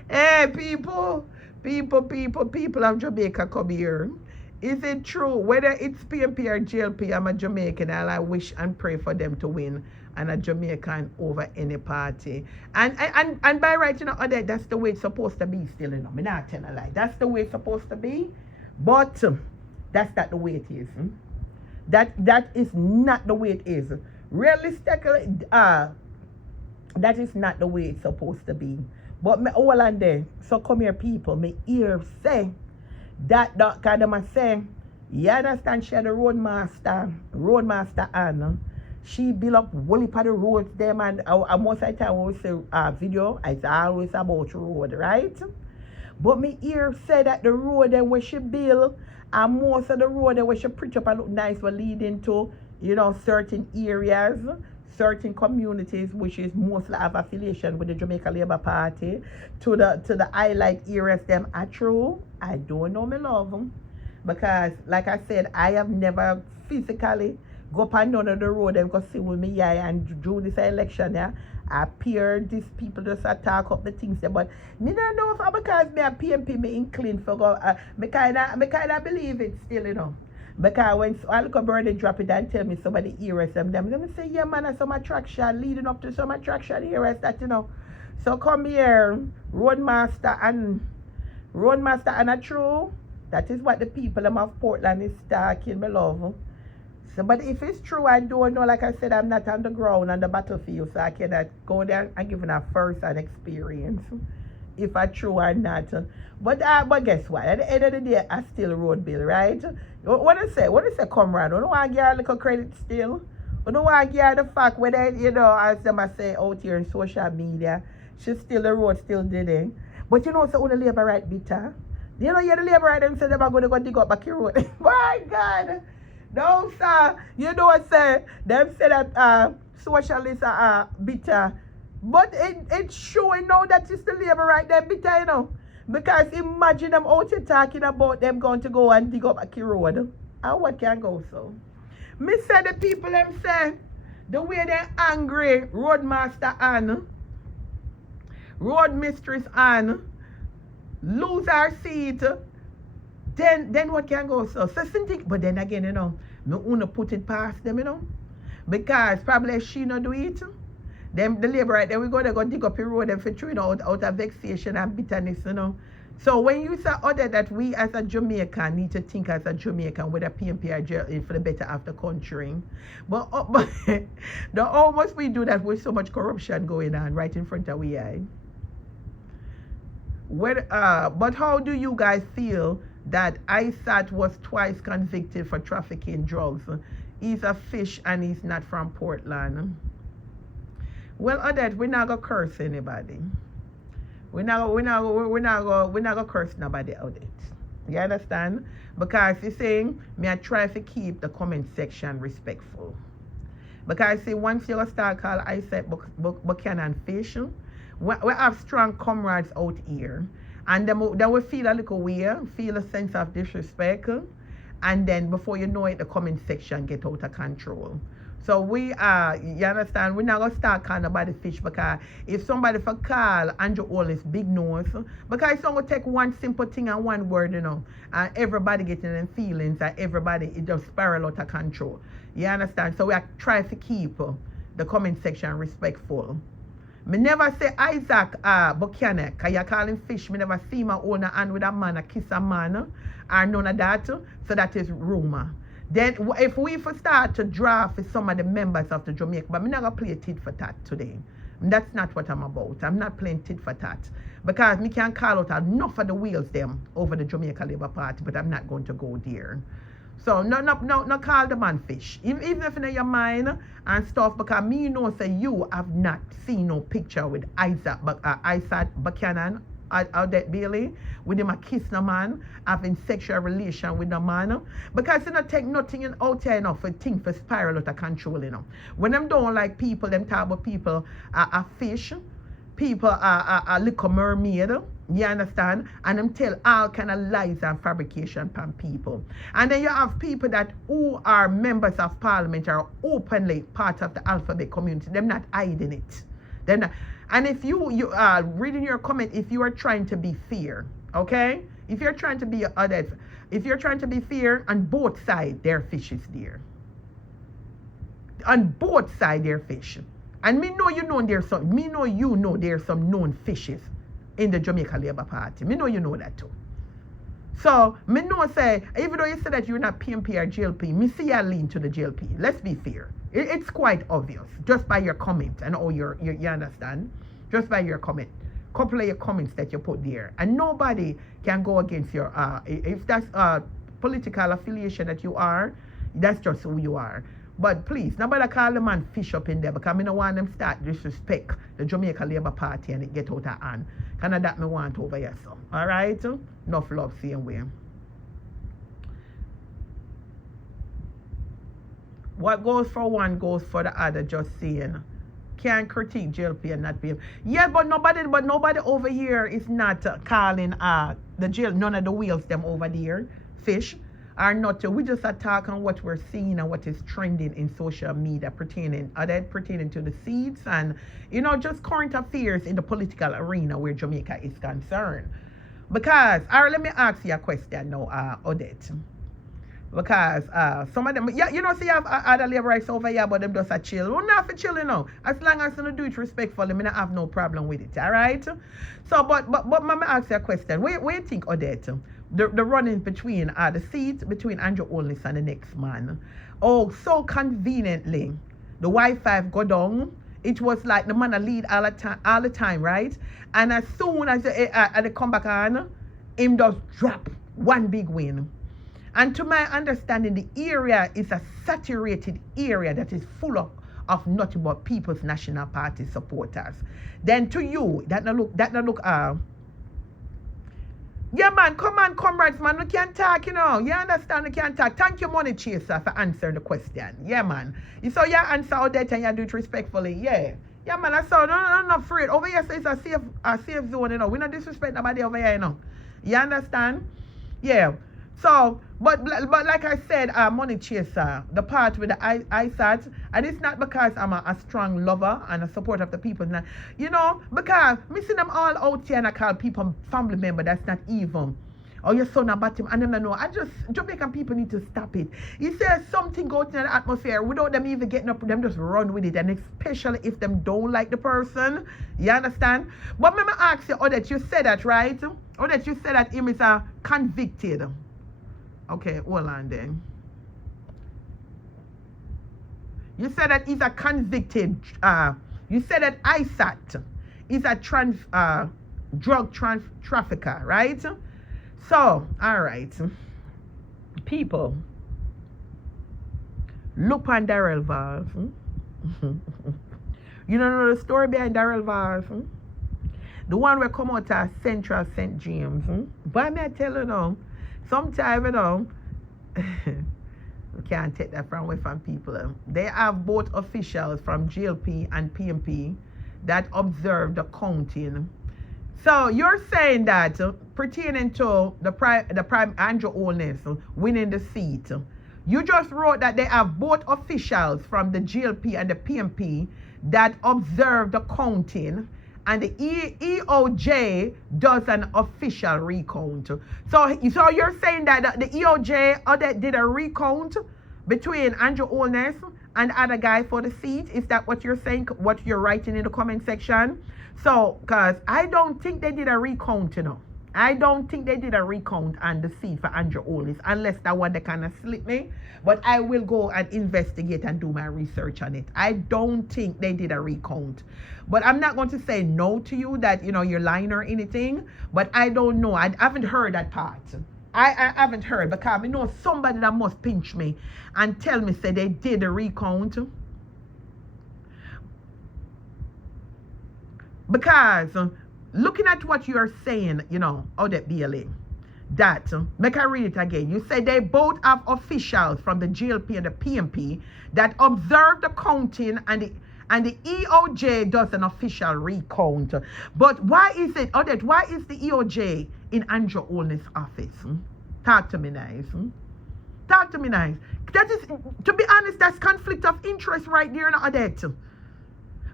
Hey, people of Jamaica, come here. Is it true? Whether it's PNP or JLP, I'm a Jamaican and I wish and pray for them to win. And a Jamaican over any party. And by right, you know, that's the way it's supposed to be still, you know. I'm not telling a lie. That's the way it's supposed to be. But that's not the way it is. That is not the way it is. Realistically, that is not the way it's supposed to be. But me all and there, so come here people, me hear say that kind of say, you understand she had the roadmaster Anna. She build up whole heap of the roads them and most of the time when we say video, it's always about road, right? But me hear say that the road then when she build and most of the road then when she preach up and look nice were leading to, you know, certain areas, certain communities which is mostly have affiliation with the Jamaica Labour Party to the highlight areas them are true. I don't know me love them. Because like I said, I have never physically go up and none of the road and go see with me and during this election yeah, appear these people just attack up the things there. But me don't know if because me a PNP me inclined for go me kinda believe it still, you know. Because when I look at bird and drop it and tell me somebody hears them say, yeah man, there's some attraction leading up to some attraction heroes that you know. So come here, Roadmaster and a true. That is what the people of Portland is talking, my love. So, but if it's true, I don't know. Like I said, I'm not on the ground on the battlefield, so I cannot go there and give a first-hand experience if it's true or not. But guess what? At the end of the day, I still road bill, right? What I say, comrade? I don't want to give her a little credit still. I don't want to give her the fact whether, you know, as them I say out here in social media, she's still the road, still did it. But you know, so on the labor right bitter. You know, the labor right them say they're going to go dig up back your road. My God. No, sir. You know what say? Them say that socialists are bitter. But it's showing now that it's the labor right there bitter, you know. Because imagine them out here talking about them going to go and dig up a key road. And what can go so? Me say the people them say the way they're angry, Roadmaster Ann, Road Mistress Ann, lose our seat. Then what can go so? But then again, you know, me wanna put it past them, you know. Because probably if she not do it, them the labor right then we go dig up the road and for throwing out of vexation and bitterness, you know. So when you say other that we as a Jamaican need to think as a Jamaican with a PNP or JLP for the better of the country. But the almost we do that with so much corruption going on right in front of we eye. But how do you guys feel that Isat was twice convicted for trafficking drugs? He's a fish and he's not from Portland. Well, Odette, we're not gonna curse anybody. We're not gonna curse nobody, Odette. You understand? Because you're saying me I try to keep the comment section respectful. Because see, once you start call Isat Buchanan fish, we have strong comrades out here. And then we feel a little weird, feel a sense of disrespect. And then before you know it, the comment section get out of control. So we you understand, we're not going to start calling nobody fish because if somebody for call Andrew Hollis big nose, because it's going to take one simple thing and one word, you know, and everybody getting them feelings and everybody, it just spiral out of control. You understand? So we are trying to keep the comment section respectful. Me never say Isaac Buchanan, because you call him fish. Me never see my owner hand with a man, a kiss a man, or none of that. So that is rumor. Then if we start to draw for some of the members of the Jamaica, but I'm not going to play tit for tat today. That's not what I'm about. I'm not playing tit for tat. Because me can call out enough of the wheels them over the Jamaica Labour Party, but I'm not going to go there. So no call the man fish. Even if in your mind and stuff, because me know say you have not seen no picture with Isaac Buchanan out that Bailey with him a kiss no man, having sexual relation with no man. Because you don't take nothing out here enough for things for spiral out of control, you know. When them don't like people, them talk about people are fish, people are little mermaid. You understand? And them tell all kind of lies and fabrication from people. And then you have people that who are members of parliament are openly part of the alphabet community. They're not hiding it. They're not. And if you are reading your comment, if you are trying to be fair, okay? If you're trying to be Odette, if you're trying to be fair, on both sides there are fishes there. On both sides there are fish. And me know you know there's some. Me know you know there's some known fishes in the Jamaica Labour Party. Me know you know that too. So me know say even though you say that you're not PNP or JLP, me see you lean to the JLP. Let's be fair. It's quite obvious just by your comment and all you understand. Just by your comment, couple of your comments that you put there, and nobody can go against your if that's political affiliation that you are, that's just who you are. But please, nobody call the man fish up in there because I don't want them start disrespect the Jamaica Labour Party and it get out of hand. Kind of that me want over here, so. Alright? Enough love, same way. What goes for one goes for the other, just saying. Can't critique JLP and not be. Yeah, but nobody over here is not calling the jail, none of the wheels them over there, fish. Are not we just attack on what we're seeing and what is trending in social media pertaining to the seeds and just current affairs in the political arena where Jamaica is concerned. Because let me ask you a question now, Odette. Because some of them, see you have other laborites over here, but them just a chill. We not for chill, as long as you do it respectfully, I don't have no problem with it, alright? So but let me ask you a question. What do you think, Odette? The running between the seat between Andrew Holness and the next man. Oh, so conveniently, the Wi-Fi go down. It was like the man a lead all the time, right? And as soon as they come back on, him just drop one big win. And to my understanding, the area is a saturated area that is full of nothing but People's National Party supporters. Then to you, that no look yeah, man, come on, comrades, man. We can't talk, You understand? We can't talk. Thank you, Money Chaser, for answering the question. Yeah, man. You saw your answer out there and you do it respectfully. Yeah. Yeah, man. I saw. No, I'm not afraid. Over here, it's a safe zone, We don't disrespect nobody over here, You understand? Yeah. So, but like I said, Money Chaser, the part with the ISAT, and it's not because I'm a strong lover and a supporter of the people, because me see them all out here and I call people family member, that's not even. Or your son about him, and them know. Jamaican people need to stop it. He says something out in the atmosphere without them even getting up, them just run with it, and especially if them don't like the person, you understand? But let me ask you, Odette, you said that, right? Odette, you said that him is a convicted. Okay, hold on then. You said that he's a convicted, you said that ISAT is a drug trafficker, right? So, all right. People, look on Darrell Valve. You don't know the story behind Darrell Valve? The one where come out of Central St. James. But me I tell you now, sometimes, we can't take that away from people. They have both officials from JLP and PNP that observe the counting. So you're saying that pertaining to the prime Andrew Holness winning the seat, you just wrote that they have both officials from the JLP and the PNP that observe the counting, and the EOJ does an official recount. So you're saying that the EOJ did a recount between Andrew Holness and the other guy for the seat? Is that what you're saying, what you're writing in the comment section? So, because I don't think they did a recount, I don't think they did a recount on the seat for Andrew Holness, unless that one they kind of slip me. But I will go and investigate and do my research on it. I don't think they did a recount. But I'm not going to say no to you that, you're lying or anything. But I don't know. I haven't heard that part. I haven't heard, because I know somebody that must pinch me and tell me, say they did a recount. Because looking at what you are saying, Odette BLA, that, make I read it again. You say they both have officials from the JLP and the PNP that observe the counting, and the EOJ does an official recount. But why is it, Odette, why is the EOJ in Andrew Holness' office? Talk to me nice. Talk to me nice. That is, to be honest, that's conflict of interest right there, Odette.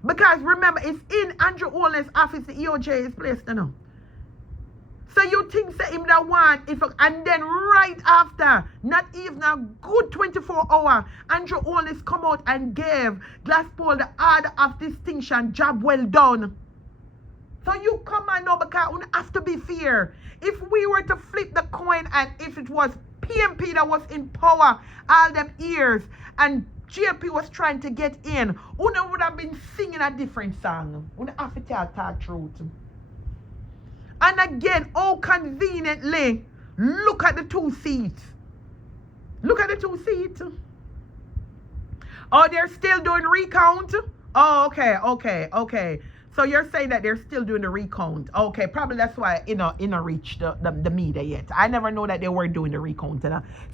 Because remember, it's in Andrew Holness' office the EOJ is placed, So you think say him that one, if and then right after, not even a good 24 hour, Andrew Holness come out and gave Glasspool the order of distinction, job well done. So you come and know because we have to be fair. If we were to flip the coin and if it was PNP that was in power all them years and JLP was trying to get in, Una would have been singing a different song. Una have to tell truth. And again, oh conveniently, look at the 2 seats. Look at the 2 seats. Oh, they're still doing recount? Oh, okay. So you're saying that they're still doing the recount. Okay, probably that's why reached the media yet. I never know that they were doing the recount.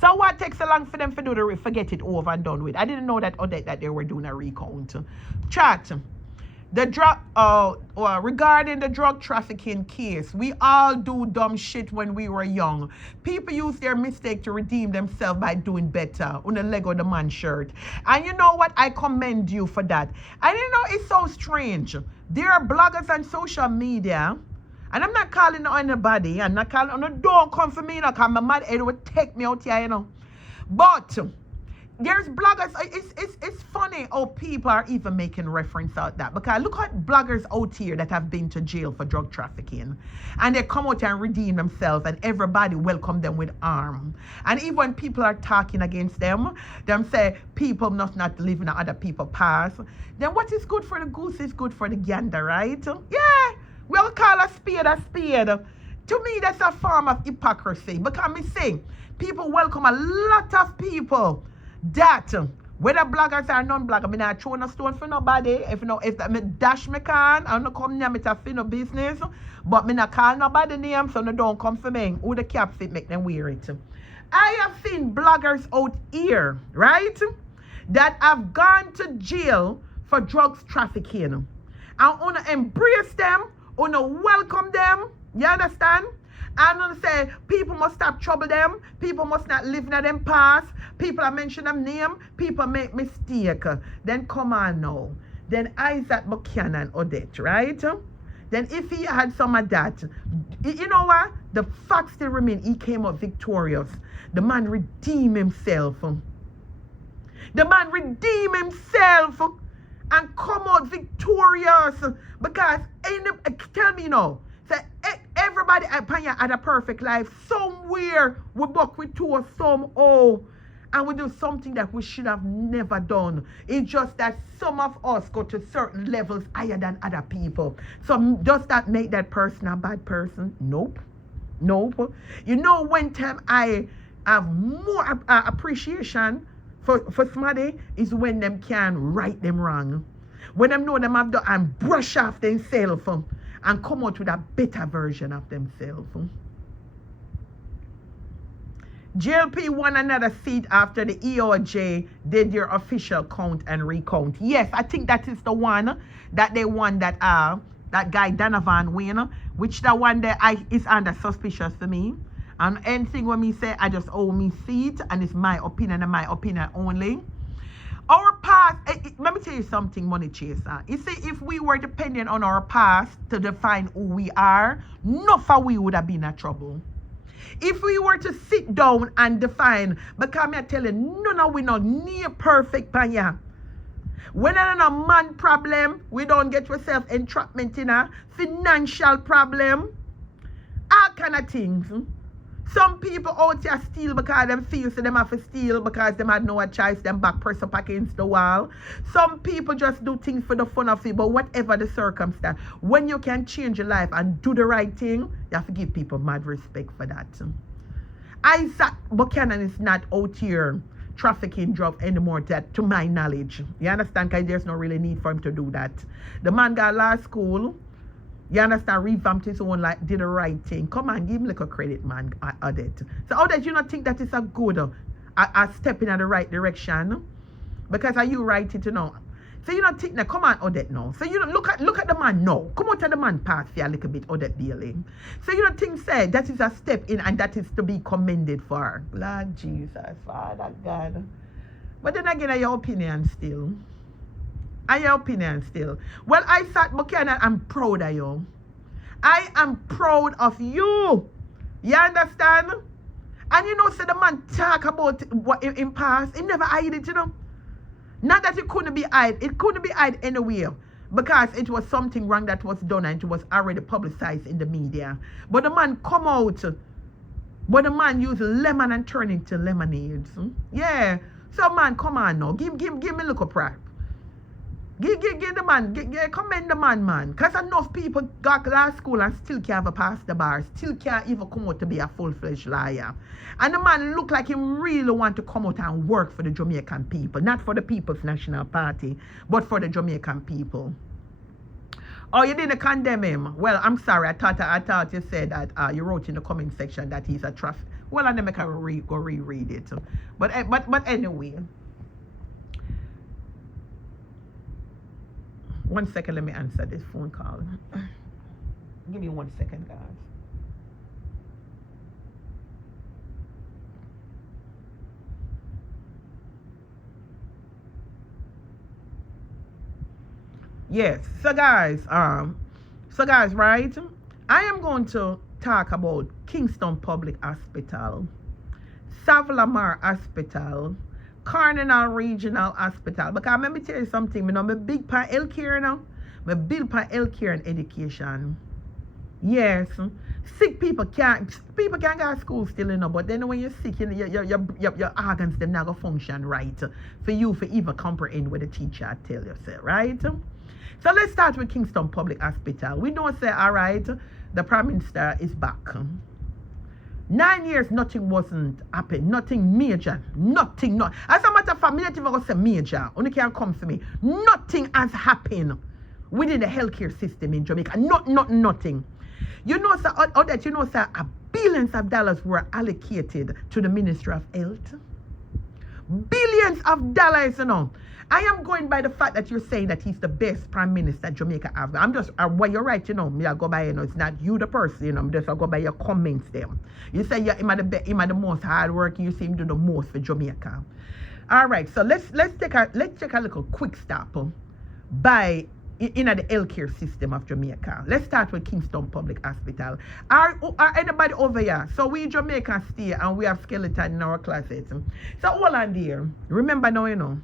So what takes so long for them to do the forget it over and done with? I didn't know that that they were doing a recount. Chat. The regarding the drug trafficking case, we all do dumb shit when we were young. People use their mistake to redeem themselves by doing better. On the Lego the man shirt. And you know what? I commend you for that. And you know, it's so strange. There are bloggers on social media, and I'm not calling on anybody. I'm not calling on don't come for me, because my mad head would take me out here, you know. But there's bloggers, it's funny how people are even making reference out that, because look at bloggers out here that have been to jail for drug trafficking, and they come out and redeem themselves, and everybody welcome them with arm. And even when people are talking against them say people must not live in other people's past, then what is good for the goose is good for the gander, right? Yeah, we'll call a spade a spade. To me, that's a form of hypocrisy, because me say people welcome a lot of people that whether bloggers or non-bloggers, I not throw no stone for nobody. If me dash me can, I don't come near me to fit no business. But me not call nobody name, so no don't come for me. Who the cap fit make them wear it. I have seen bloggers out here, right, that have gone to jail for drugs trafficking. And wanna embrace them, wanna welcome them, you understand? I'm going to say people must stop trouble them. People must not live in them past. People are mention them name. People make mistake. Then come on now. Then Isaac Buchanan Odette, right? Then if he had some of that, you know what? The fact still remain. He came up victorious. The man redeemed himself. The man redeemed himself and come out victorious. Because, tell me now, say, everybody had a perfect life. Somewhere we buck with two or some and we do something that we should have never done. It's just that some of us go to certain levels higher than other people. So does that make that person a bad person? Nope. You know, one time I have more appreciation for somebody is when them can right them wrong. When them know them have done and brush off themselves and come out with a better version of themselves. JLP won another seat after the EOJ did their official count and recount. Yes, I think that is the one that they won that guy Donovan win, which the one that is under suspicious to me. And anything when me say I just owe me seat and it's my opinion and my opinion only. Our past, let me tell you something, Money Chaser. You see, if we were dependent on our past to define who we are, none of we would have been in trouble. If we were to sit down and define, because I'm telling you, none of we not near perfect panya. When I'm a man problem, we don't get yourself entrapment in a financial problem, all kind of things. Some people out here steal because them feel so them have to steal because them had no choice, them back press up against the wall. Some people just do things for the fun of it, but whatever the circumstance, when you can change your life and do the right thing, you have to give people mad respect for that. Isaac Buchanan is not out here trafficking drugs anymore, that to my knowledge. You understand? Because there's no really need for him to do that. The man got law school. You understand? Revamped his own life, did the right thing. Come on, give him like a credit, man, Odette. So Odette, you not think that is a good a step in the right direction? Because are you right it, you know? So you not think now, come on, Odette, now. So you don't look at the man now. Come out to the man past here a little bit, Odette dealing. So you don't think say that is a step in and that is to be commended for. Lord Jesus, Father God. But then again, are your opinion still? Your opinion still. Well, I thought Buchanan, I'm proud of you. I am proud of you. You understand? And you know, so the man talk about what in past, he never hide it, you know. Not that it couldn't be hide, it couldn't be hide anywhere. Because it was something wrong that was done and it was already publicized in the media. But the man come out, but the man used lemon and turn it to lemonades. Yeah. So man, come on now. Give me a little pride. Give the man, commend the man. Because enough people got to law school and still can't have pass the bar, still can't even come out to be a full-fledged liar. And the man look like he really want to come out and work for the Jamaican people. Not for the People's National Party, but for the Jamaican people. Oh, you didn't condemn him? Well, I'm sorry. I thought you said that you wrote in the comment section that he's a traffic. Well, I never can go reread it. But anyway. 1 second, let me answer this phone call. Give me 1 second, guys. Yes, so guys, right? I am going to talk about Kingston Public Hospital, Savlamar Hospital, Cardinal Regional Hospital. Because let me tell you something, I'm a big part healthcare now. I'm a big part healthcare and education. Yes. Sick people can't go to school still, you know, but then when you're sick, your organs them not gonna function right for you to even comprehend what the teacher tell you, say, right? So let's start with Kingston Public Hospital. We don't say, all right, the Prime Minister is back. 9 years, nothing wasn't happened. Nothing major. Nothing. No. As a matter of fact, I'm not even going to say major. Only can come for me. Nothing has happened within the healthcare system in Jamaica. Nothing. You know, sir, billions of dollars were allocated to the Ministry of Health. Billions of dollars, you know. I am going by the fact that you're saying that he's the best Prime Minister Jamaica have. I'm just, well, you're right, you know. Me, I go by, you know, it's not you the person, you know. I'm just, I go by your comments them. You say you're him the most hardworking. You see him do the most for Jamaica. All right, so let's take a little quick stop by in the healthcare system of Jamaica. Let's start with Kingston Public Hospital. Are anybody over here? So we Jamaicans stay and we have skeleton in our closets. So hold on there. Remember now, you know.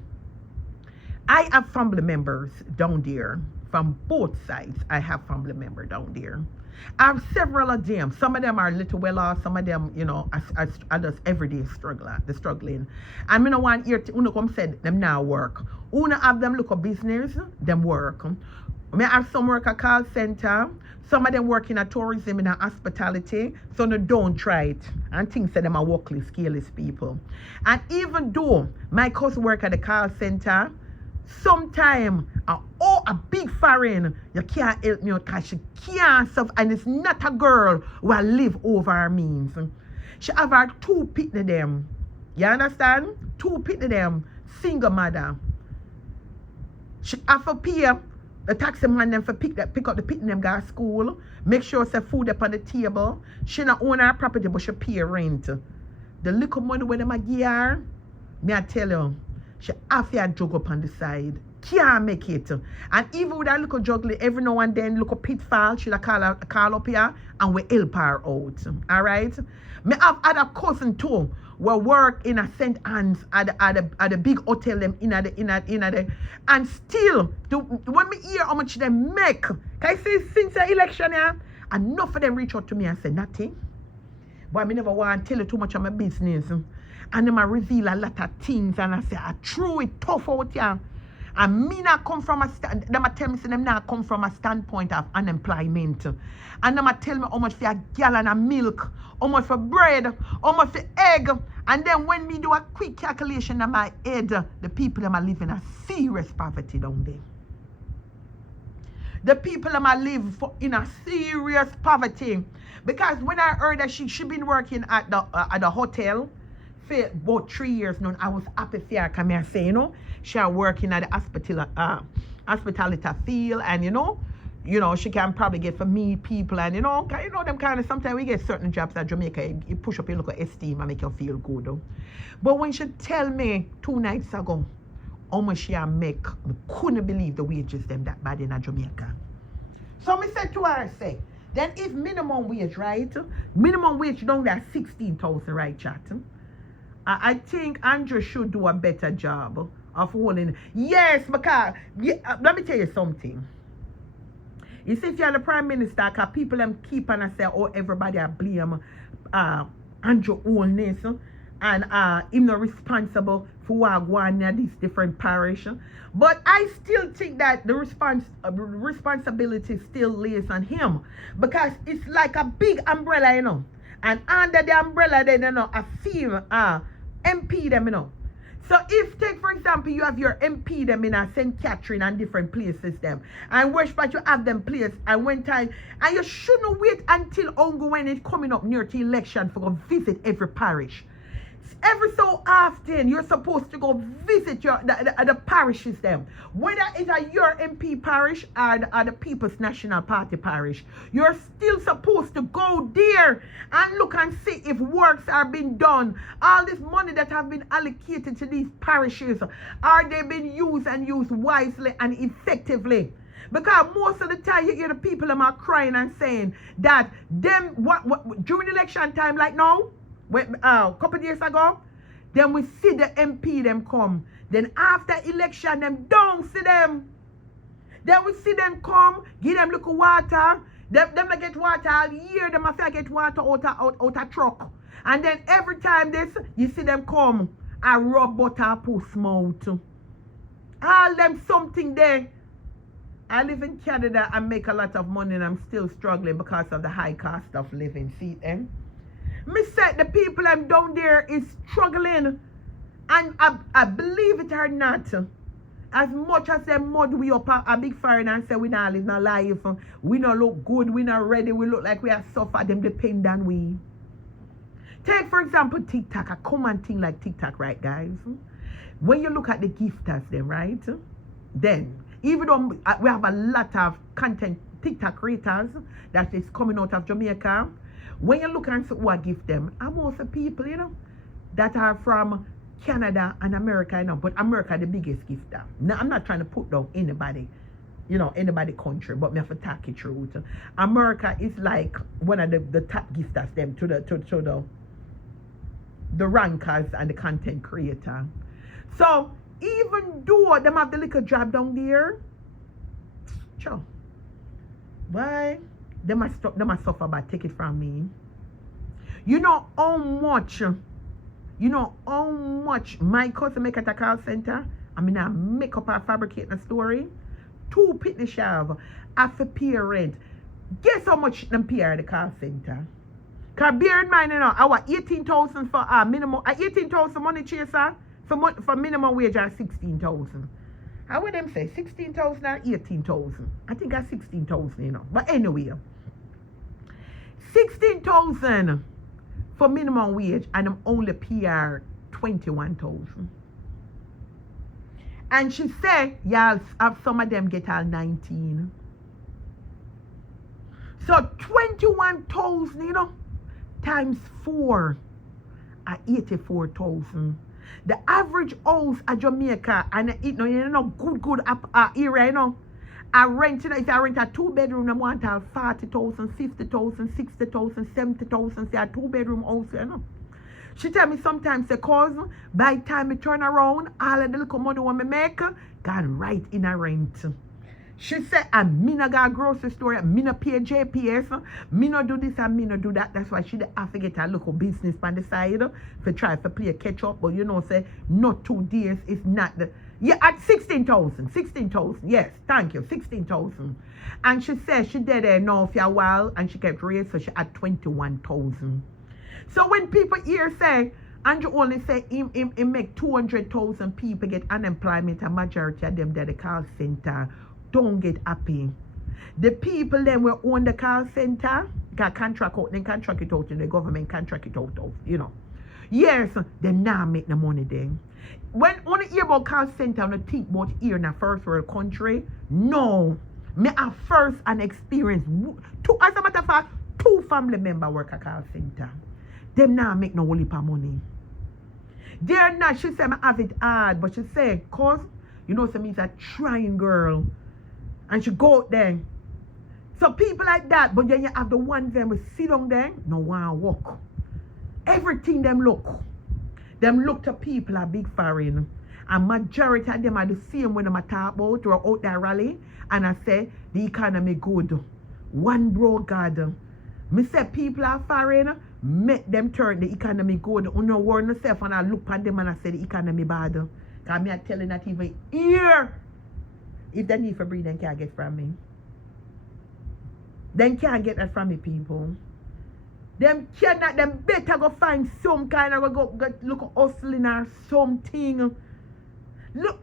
I have family members down there from both sides. I have family members down there. I have several of them. Some of them are little well off. Some of them, you know, are just everyday struggling. And me no want here to come said them now work. Una have them look at business, them work. Me have some work at call center. Some of them work in a tourism and a hospitality. So no, don't try it. And things that them are workless, scaleless people. And even though my cousin work at the call center, sometime a big foreign, you can't help me out because she can't suffer, and it's not a girl who will live over her means. She have her 2 pitney them. You understand? 2 pitney them, single mother. She have to pay the taxi man them for pick up the pitney them go to school, make sure say food up on the table. She not own her property but she pay rent. The little money when them a give her, me I tell you, she have to jug up on the side. Can't make it. And even with that little juggling, every now and then, look a pitfall, she'll call up here and we help her out. Alright? Me have other cousin too, we work in a St. Anne's at the big hotel them in the and still when me hear how much they make, can I say since the election here, enough of them reach out to me and say nothing. But I never want to tell you too much of my business. And them I reveal a lot of things and I say, I true it tough out here. And me not come from them tell me say them not come from a standpoint of unemployment. And them tell me how much for a gallon of milk, how much for bread, how much for egg. And then when me do a quick calculation in my head, the people them are living a serious poverty down there. The people them are live in a serious poverty. Because when I heard that she been working at the hotel for about 3 years now, I was happy for her. Come here say, you know, she are working at the hospitality field, and you know, she can probably get for meet people, and you know them kind of, sometimes we get certain jobs at Jamaica, you push up your local esteem and make you feel good. Though. But when she tell me 2 nights ago how much she make, I couldn't believe the wages them that bad in Jamaica. So me said to her, say, Then if minimum wage, right? Minimum wage down there 16,000, right, chat? I think Andrew should do a better job of holding. Yes, because let me tell you something. You see, if you're the prime minister, because people them keep on say, oh, everybody are blame Andrew Holness and him not responsible for what going on these different parish. But I still think that the responsibility still lays on him, because it's like a big umbrella, you know. And under the umbrella, then you know, a few MP them, you know. So if, take for example, you have your MP them in St. Catherine and different places them, and Westport you have them placed, and when time, and you shouldn't wait until ongo when it's coming up near to election for go visit every parish. Every so often, you're supposed to go visit the parishes them. Whether it's your MP parish or the People's National Party parish, you're still supposed to go there and look and see if works are being done. All this money that have been allocated to these parishes, are they being used and used wisely and effectively? Because most of the time, you hear the people them are crying and saying that them, during election time like now, a couple days ago, then we see the MP them come. Then after election, them don't see them. Then we see them come, give them little water. Them not get water all year. Them have to get water out a truck. And then every time this, you see them come and rub butter post mouth. All them something there. I live in Canada and make a lot of money, and I'm still struggling because of the high cost of living. See them? Me said the people I'm down there is struggling, and I believe it or not, as much as they mud we up a big foreign and say we not live no life, we not look good, we not ready, we look like we are suffer, them depend on we. Take for example TikTok, a common thing like TikTok, right guys? When you look at the gifters them, right? Then, even though we have a lot of content TikTok creators that is coming out of Jamaica, when you look and see who I give them, are most of people, you know, that are from Canada and America, you know, but America the biggest gifter. Now, I'm not trying to put down anybody, you know, anybody country, but me have to talk it through. America is like one of the top gifters them to the rankers and the content creator. So even though them have the little job down there, sure, why? They must suffer, but take it from me. You know how much my cousin make at a call center? I mean, I make up and fabricate a story. 2 pitney shave after pay rent. Guess how much them pay at the call center? Because bear in mind, you know, I want 18,000 for minimum, 18,000 money chaser for minimum wage at 16,000. How would them say 16,000 or 18,000? I think that's 16,000, you know. But anyway, 16,000 for minimum wage, and I'm only PR 21,000. And she said, y'all have some of them get all 19. So 21,000, you know, times 4 are 84,000. The average house at Jamaica, and you know, good area, you know, I rent, you know, if I rent a 2-bedroom, I want 40,000, 50,000, 60,000, 70,000, say a 2-bedroom house, you know. She tell me sometimes, because by the time I turn around, all of the little money when I make, gone right in a rent. She said, me no go grocery store, me no pay JPS, me no do this and me no do that. That's why she have to get a local business on the side for try to play catch up. But you know, say, not 2 days, it's not the, yeah, at 16,000, yes, thank you, 16,000. And she said she did it now for a while, and she kept raising, so she had 21,000. So when people here say, Andrew only say he make 200,000 people get unemployment, a majority of them at the call center, don't get happy. The people then will own the call center, got contract out, then contract it out, and the government contract it out, you know. Yes, they now make the money then. When on the hear about call center, on the think about here in a first world country, no. Me have first an experience. As a matter of fact, 2 family members work at call center. Them now make no heap of money. They're not, she said, I have it hard, but she said, cause, you know, some is a trying girl. And she go out there, So people like that, but then you have the ones them who sit down there, no one walk. Everything them look. Them look to people a big foreign. And majority of them are the same when I'm talk about or out there rally. And I say the economy good. One bro God. Me say people are foreign, make them turn the economy good. You know warn yourself and I look at them and I say the economy bad. Because me are telling that even here. If they need for breathe, they can't get from me. They can't get that from me, people. Them cannot, them better go find some kind of go look hustling or something. Look,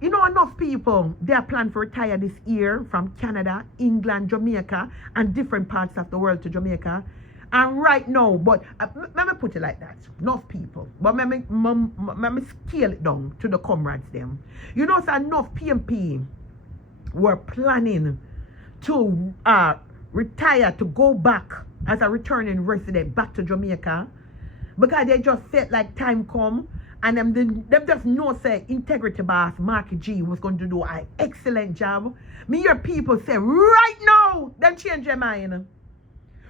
you know enough people, they are planning for retire this year from Canada, England, Jamaica, and different parts of the world to Jamaica. And right now, but let me put it like that, enough people. But let me scale it down to the comrades them. You know, so enough PNP were planning to retire, to go back as a returning resident back to Jamaica because they just felt like time come and them just know say integrity boss Mark G was going to do an excellent job. Me hear people say right now them change their mind.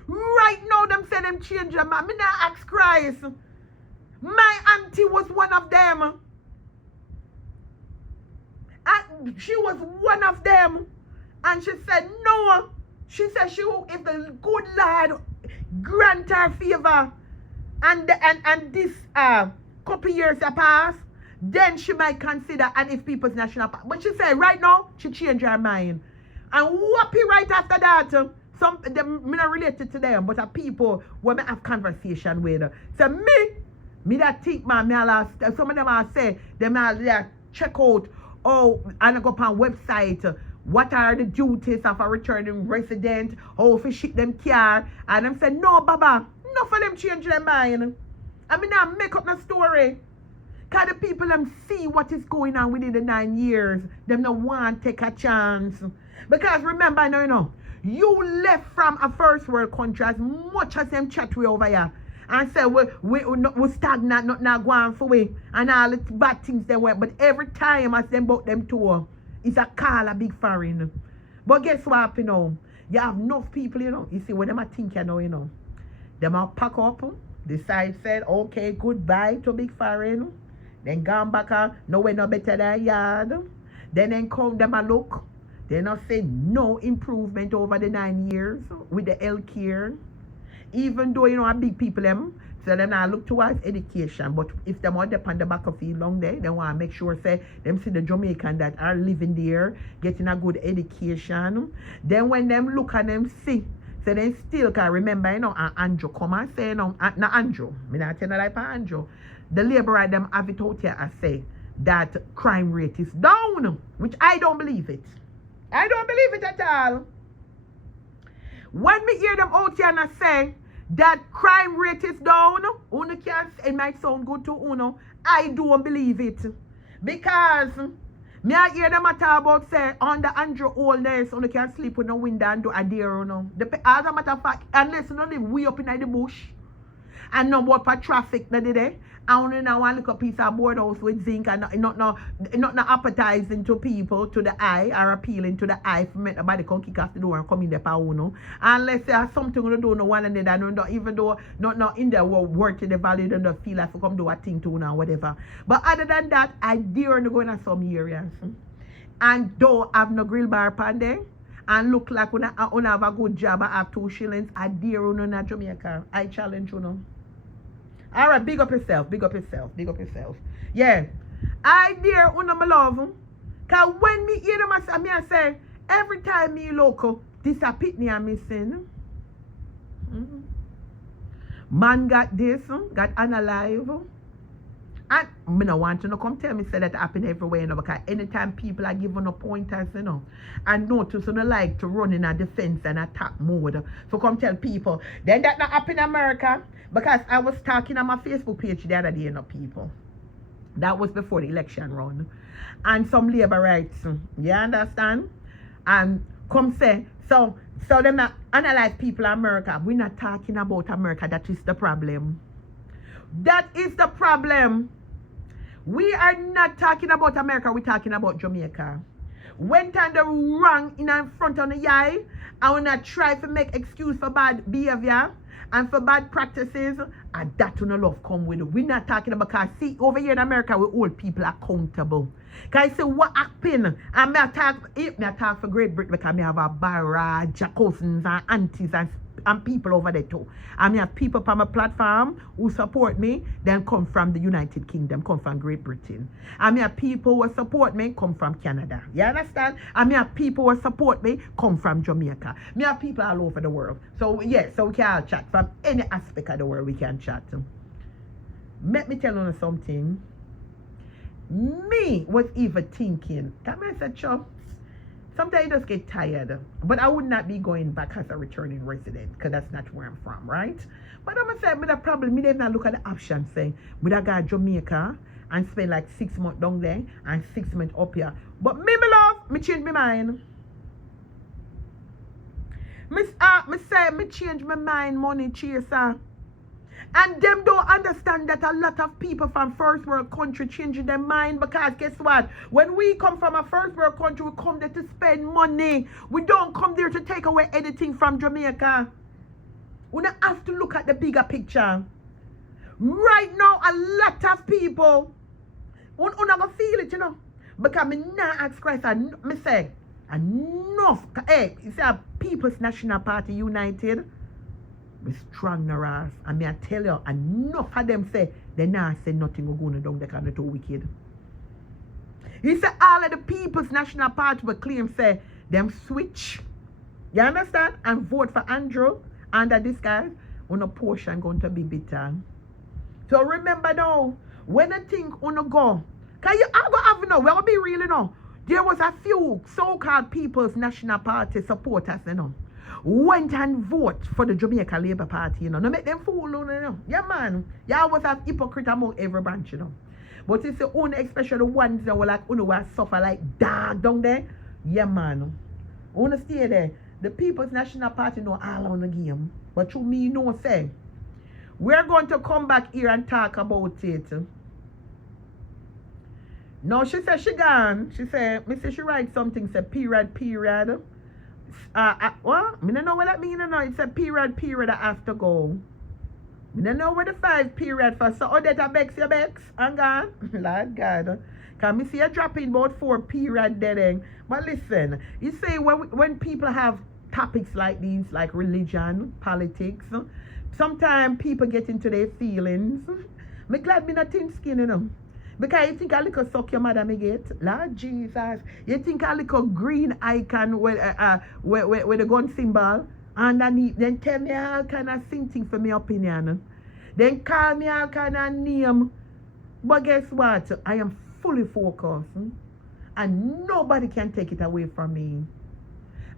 Right now them say them change their mind. Me not ask Christ. My auntie was one of them. And she was one of them. And she said no. She said she will, if the good Lord grant her favor and this couple years have passed, then she might consider and if people's national park. But she said right now, she changed her mind. And whoopee right after that, some them me not related to them, but people when I have conversation with. So me that think man, me last some of them are say them are check out and I go on website. What are the duties of a returning resident? How if you ship them car? And them say, no, Baba, no for them change their mind. I mean, I make up the story. Because the people them see what is going on within the 9 years. Them no want to take a chance. Because remember, you know, you left from a first world country as much as them chat way over here. And say, we stagnant, not going for we. And all the bad things they went. But every time as them bout them tour, it's a call a big foreign. But guess what, you know? You have enough people, you know. You see, when them a think, you know. Them a pack up, decide, said, okay, goodbye to big foreign. Then gone back, nowhere no better than yard. Then come them a look. They not say no improvement over the 9 years with the health care. Even though, you know, a big people them, so then I look towards education. But if them want on the back of field long there, they want to make sure say them see the Jamaican that are living there, getting a good education. Then when them look at them see, so they still can remember, you know, Andrew come and say, you know, not Andrew, me not tell you like Andrew. The labourer them have it out here and say that crime rate is down, which I don't believe it. I don't believe it at all. When me hear them out here and I say that crime rate is down, Uno can it might sound good to Uno. I don't believe it. Because me I hear them talk about say under Andrew oldness, Uno can sleep with no window and do a deer, Uno. As a matter of fact, unless you don't live way up in the bush and no more for traffic that day. I only now want to look a piece of board house with zinc and not appetizing to people to the eye or appealing to the eye for make nobody can kick off the door and come in there for uno. Unless there's something you do no one another, even though not in there worth the value, they don't feel like to come do a thing to or whatever. But other than that, I dare to go in some areas. And don't have no grill bar pan there. And look like when I have a good job, I have 2 shillings. I dare you in Jamaica. I challenge you. All right, big up yourself, big up yourself, big up yourself. Yeah, I dare you my love. Because when me hear them, I say, every time me local, this a pitney I'm missing. Man got this, got unalive. And I don't want to come tell me say that happen everywhere, you know, because anytime people are giving up pointers, you know, and notice you don't like to run in a defense and attack mode. So come tell people, then that not happen in America. Because I was talking on my Facebook page the other day, you know, people. That was before the election run. And some labor rights, you understand? And come say, so them analyze people in America. We're not talking about America, that is the problem. That is the problem. We are not talking about America, we're talking about Jamaica. went on the wrong in front of the eye, and when I try to make excuse for bad behavior and for bad practices, and that no love come with it. We're not talking about, because see, over here in America, we hold people accountable. Because I say, what happened? And I talk for Great Britain because I have a barrage of cousins and aunties and people over there too. And I have people on my platform who support me, then come from the United Kingdom, come from Great Britain. And I have people who support me, come from Canada. You understand? And I have people who support me, come from Jamaica. I have people all over the world. So yes, so we can all chat. From any aspect of the world we can chat. Let me tell you something. Me was even thinking, come on, say, Chum, sometimes you just get tired. But I would not be going back as a returning resident, because that's not where I'm from, right? But I'm going to say, with a problem, me never look at the option, saying, would I go to Jamaica and spend like 6 months down there and 6 months up here? But me, my love, me change my mind. Me say, me change my mind, money chaser. And them don't understand that a lot of people from first world country changing their mind, because guess what? When we come from a first world country, we come there to spend money. We don't come there to take away anything from Jamaica. We don't have to look at the bigger picture. Right now, a lot of people, we're not going to feel it, you know. Because me not ask Christ, me say, enough. Hey, you see, People's National Party United, be strong no ass. And me I tell you, enough of them say they not say nothing will go down, they kind of too wicked. He said all of the People's National Party will claim say them switch. You understand? And vote for Andrew under this guy, on a portion going to be bitter. So remember now, when I think on a go, can you I go have no, we'll be real, you know. There was a few so-called People's National Party supporters, you know, went and vote for the Jamaica Labour Party, you know. No make them fool, you know. Yeah, man. You always have hypocrite among every branch, you know. But it's the only, especially the ones that were like, who suffer like dog down there. Yeah, man. Wanna stay there. The People's National Party know all on the game. But to me, you know, say, we're going to come back here and talk about it. No, she said she gone. She said, me say she write something, say period. What? I don't know what that means. No, it's a period that has to go. I don't know where the 5 period for. So, oh, that a bex your bex. And gone. Lord God. Can me see you dropping about 4 period there. But listen, you see, when people have topics like these, like religion, politics, sometimes people get into their feelings. Me glad me not thin skin, you know. Because you think a little suck your mother me get, Lord Jesus. You think a little green icon with the gun symbol underneath, then tell me all kind of thing for my opinion. Then call me all kind of name. But guess what? I am fully focused. And nobody can take it away from me.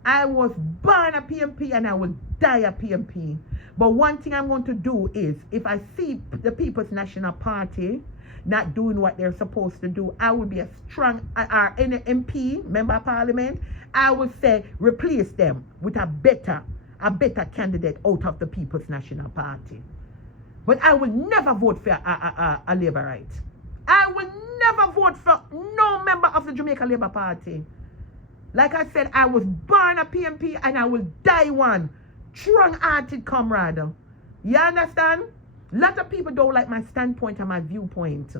I was born a PNP and I will die a PNP. But one thing I'm going to do is, if I see the People's National Party not doing what they're supposed to do, I will be a strong MP, member of parliament. I will say replace them with a better candidate out of the People's National Party. But I will never vote for a Labourite. I will never vote for no member of the Jamaica Labour Party. Like I said, I was born a PNP and I will die one. Strong-hearted comrade. You understand? A lot of people don't like my standpoint and my viewpoint.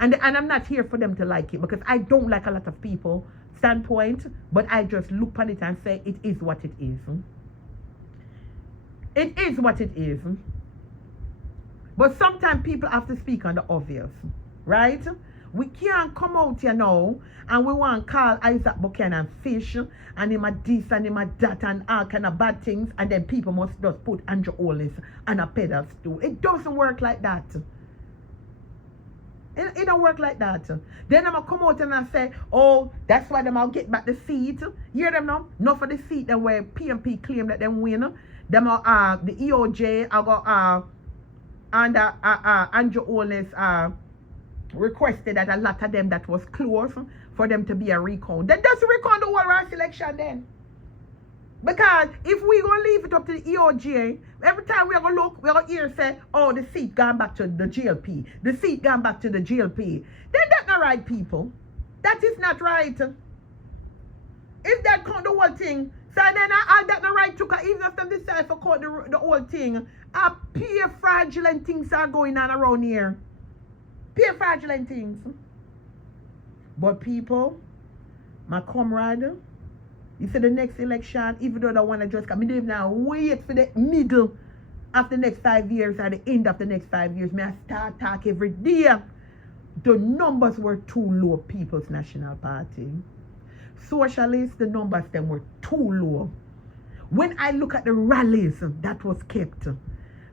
And I'm not here for them to like it, because I don't like a lot of people standpoint, but I just look at it and say it is what it is. It is what it is. But sometimes people have to speak on the obvious, right? We can't come out here now and we want to call Isaac Buchanan fish and him a this and him a that and all kind of bad things, and then people must just put Andrew Hollis on a pedestal. It doesn't work like that. It don't work like that. Then I'm going to come out and I say, oh, that's why them I'll get back the seat. Hear them now? Not for the seat that where PNP claim that them win. Them the EOJ I got under Andrew Hollis requested that a lot of them that was close for them to be a recount. Then just recount the whole right election then. Because if we gonna leave it up to the EOJ, every time we're gonna look, we're gonna hear say, oh, the seat gone back to the JLP. The seat gone back to the JLP. Then that's not right, people. That is not right. If that count the whole thing, so then I that the right to, even if them decide to count the whole thing, pure fraudulent things are going on around here. Pure fraudulent things. But people, my comrade, you see the next election, even though they want to just come, I don't now wait for the middle of the next 5 years or the end of the next 5 years. I start talk every day. The numbers were too low, People's National Party. Socialists, the numbers them were too low. When I look at the rallies that was kept,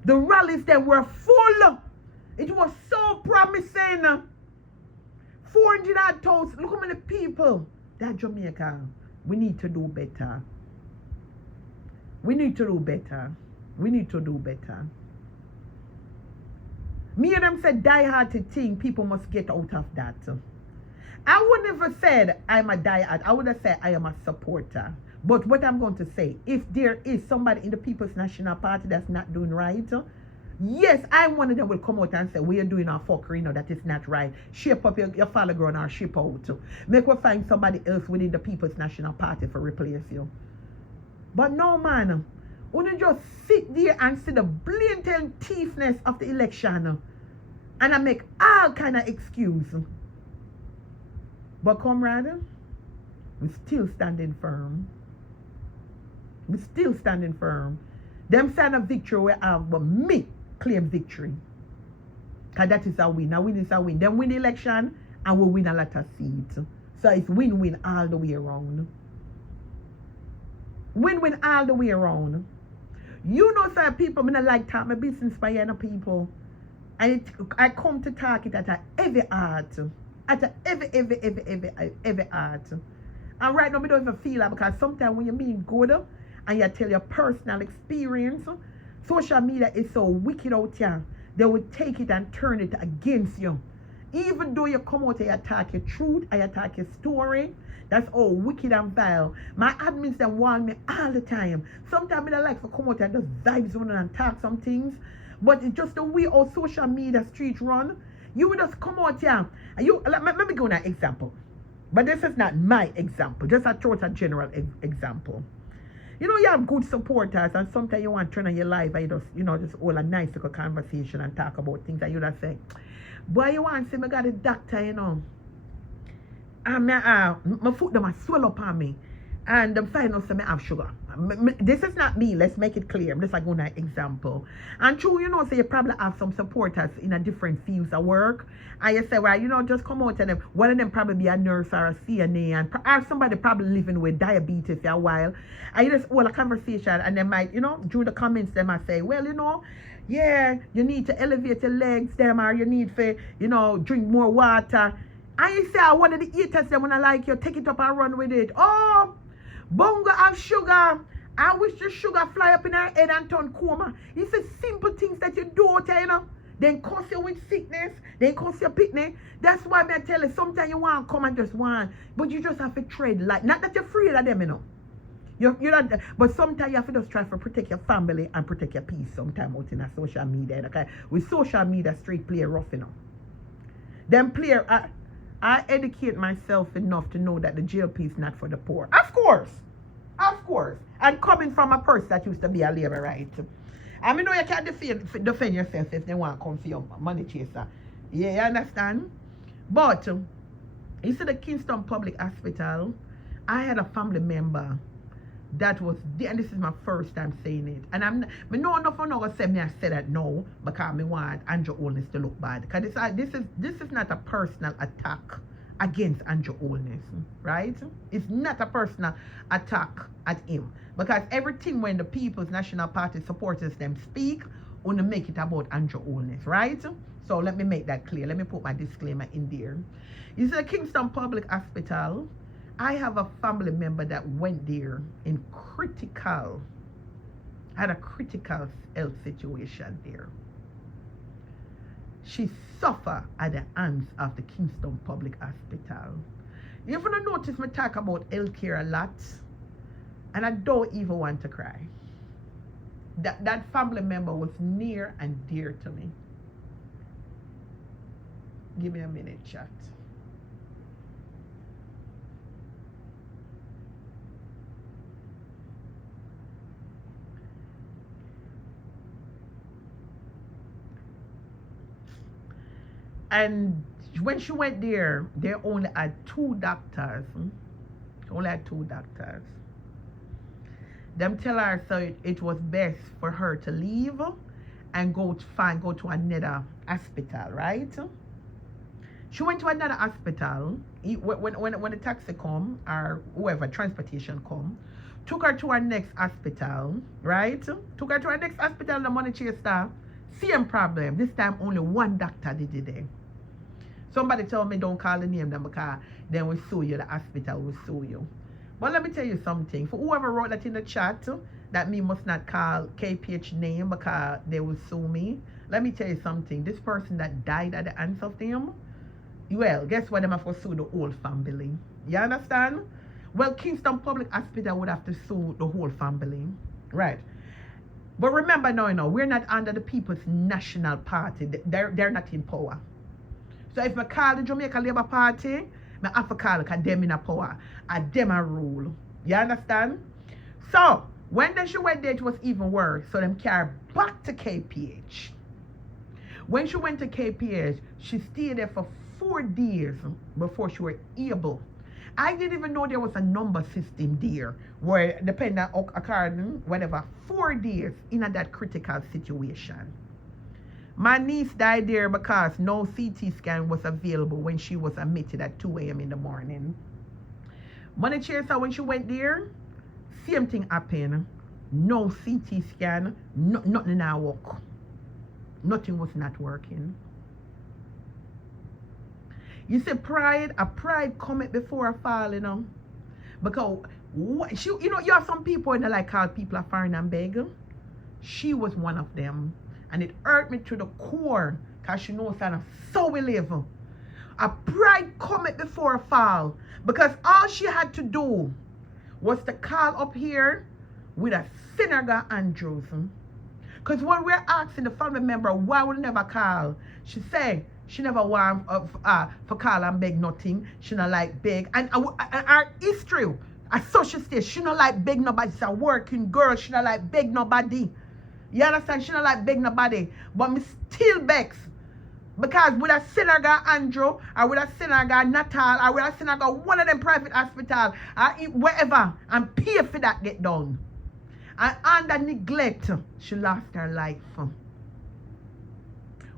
the rallies them were full. It was so promising. 400,000. Look how many people. That Jamaica. We need to do better. We need to do better. We need to do better. Me and them said die-hearted thing, people must get out of that. I would never said I'm a die-hard. I would have said I am a supporter. But what I'm going to say, if there is somebody in the People's National Party that's not doing right, yes, I'm one of them will come out and say, we are doing our fuckery, that is not right. Shape up your follow ground or shape out. Make we find somebody else within the People's National Party for replace you. But no, man. When you just sit there and see the blatant thiefness of the election and I make all kind of excuse. But comrade, we still standing firm. We still standing firm. Them sign of victory we have, but me claim victory. Because that is a win. A win is a win. Them win the election and we win a lot of seats. So it's win-win all the way around. Win-win all the way around. You know, sir, people, I don't like talk my business by other people. And I come to talk it at a heavy heart. At a heavy heart. And right now, I don't even feel that because sometimes when you mean good and you tell your personal experience, social media is so wicked out here. They will take it and turn it against you. Even though you come out and you attack your truth, and you attack your story, that's all wicked and vile. My admins them warn me all the time. Sometimes I like to come out and just vibes on and talk some things. But it's just the way our social media street run. You will just come out here. And you, let me give you an example. But this is not my example. Just a total general example. You know, you have good supporters and sometimes you want to turn on your life and you just hold a nice little conversation and talk about things that you just say, boy, you want to say, I got a doctor, and my foot them swell up on me and them find out say I have sugar. This is not me, let's make it clear. I'm just like going to example. And true, so you probably have some supporters in a different fields of work. And you say, well, just come out and one of them probably be a nurse or a CNA and or somebody probably living with diabetes for a while. And you just hold a conversation and they might, during the comments they might say, well, yeah, you need to elevate your legs them or you need to, drink more water. And you say, one of the eaters them when I like you, take it up and run with it. Oh, BonGo have sugar. I wish the sugar fly up in her head and turn coma. It's the simple things that you do, Then cause you with sickness. Then cause you pitney. That's why I tell you, sometimes you want to come and just want. But you just have to tread light. Not that you're afraid of them, You're not, but sometimes you have to just try to protect your family and protect your peace sometimes out in a social media. Okay? With social media, street play rough, Them player, I educate myself enough to know that the JLP is not for the poor. Of course. And coming from a person that used to be a labor right. I mean, you can't defend yourself if they want to come for your money chaser. Yeah, you understand? But, you see the Kingston Public Hospital, I had a family member that was there, and this is my first time saying it. And I know enough for now to say I said that no, because I want Andrew Holness to look bad. Because this is not a personal attack against Andrew Holness, right? It's not a personal attack at him. Because everything when the People's National Party supporters them speak, want to make it about Andrew Holness, right? So let me make that clear. Let me put my disclaimer in there. You see the Kingston Public Hospital, I have a family member that went there in had a critical health situation there. She suffered at the hands of the Kingston Public Hospital. You ever notice me talk about healthcare a lot? And I don't even want to cry. That family member was near and dear to me. Give me a minute, chat. And when she went there, they only had 2 doctors. Only had 2 doctors. Them tell her so it was best for her to leave and go to another hospital, right? She went to another hospital. When the taxi come or whoever transportation come, took her to her next hospital, right? Took her to her next hospital. The money chaser, same problem. This time only 1 doctor did it there. Somebody told me don't call the name them because then we sue you. The hospital will sue you. But let me tell you something. For whoever wrote that in the chat, that me must not call KPH name because they will sue me. Let me tell you something. This person that died at the hands of them, well, guess what? Them have to sue the whole family. You understand? Well, Kingston Public Hospital would have to sue the whole family. Right. But remember now, we're not under the People's National Party. They're not in power. So if I call the Jamaica Labour Party, I have to call because them in a power. And them a rule. You understand? So, when she went there, it was even worse. So them carried back to KPH. When she went to KPH, she stayed there for 4 days before she was able. I didn't even know there was a number system there where depending on according whatever 4 days in that critical situation. My niece died there because no CT scan was available when she was admitted at 2 a.m. in the morning. Money chaser, when she went there, same thing happened. No CT scan, nothing now work. Nothing was not working. You see, pride cometh before a fall, you know. Because you have some people and they like call people a foreign and beg. She was one of them. And it hurt me to the core because she knows that so we live. A pride cometh before a fall. Because all she had to do was to call up here with a Synagogue Andrews. Because when we're asking the family member why would never call, she said she never want for call and beg nothing. She not like beg. And our history, as so she says, she not like beg nobody. She's a working girl. She not like beg nobody. You understand? She not like beg nobody. But me still begs. Because with a Synagogue Andrew, or with a Synagogue Natal, or with a Synagogue one of them private hospital, or wherever, and pay for that get done. And under neglect, she lost her life.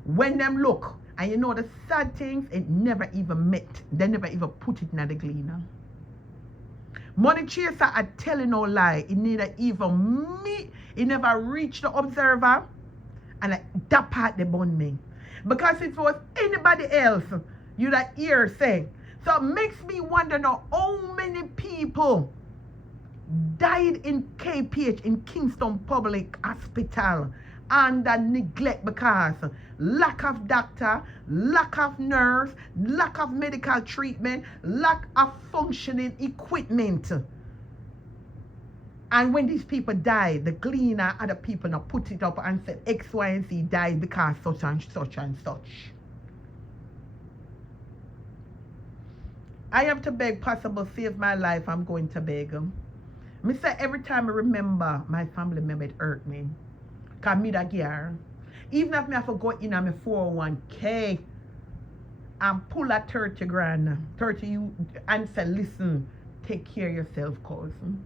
When them look, and you know the sad things, it never even met. They never even put it in the gleaner. Money chaser are telling no lie. It neither even me, it never reached the observer, and that part they bun me. Because if it was anybody else, you'd hear say. So it makes me wonder now how many people died in KPH, in Kingston Public Hospital, under neglect because lack of doctor, lack of nurse, lack of medical treatment, lack of functioning equipment. And when these people died, the gleaner, other people now put it up and said X, Y, and Z died because such and such and such. I have to beg possible save my life. I'm going to beg them. Me say every time I remember my family member, it hurt me. Because me that gear. Even if me have to go in on my 401k and pull a 30 grand, 30 you and say, listen, take care of yourself, cousin.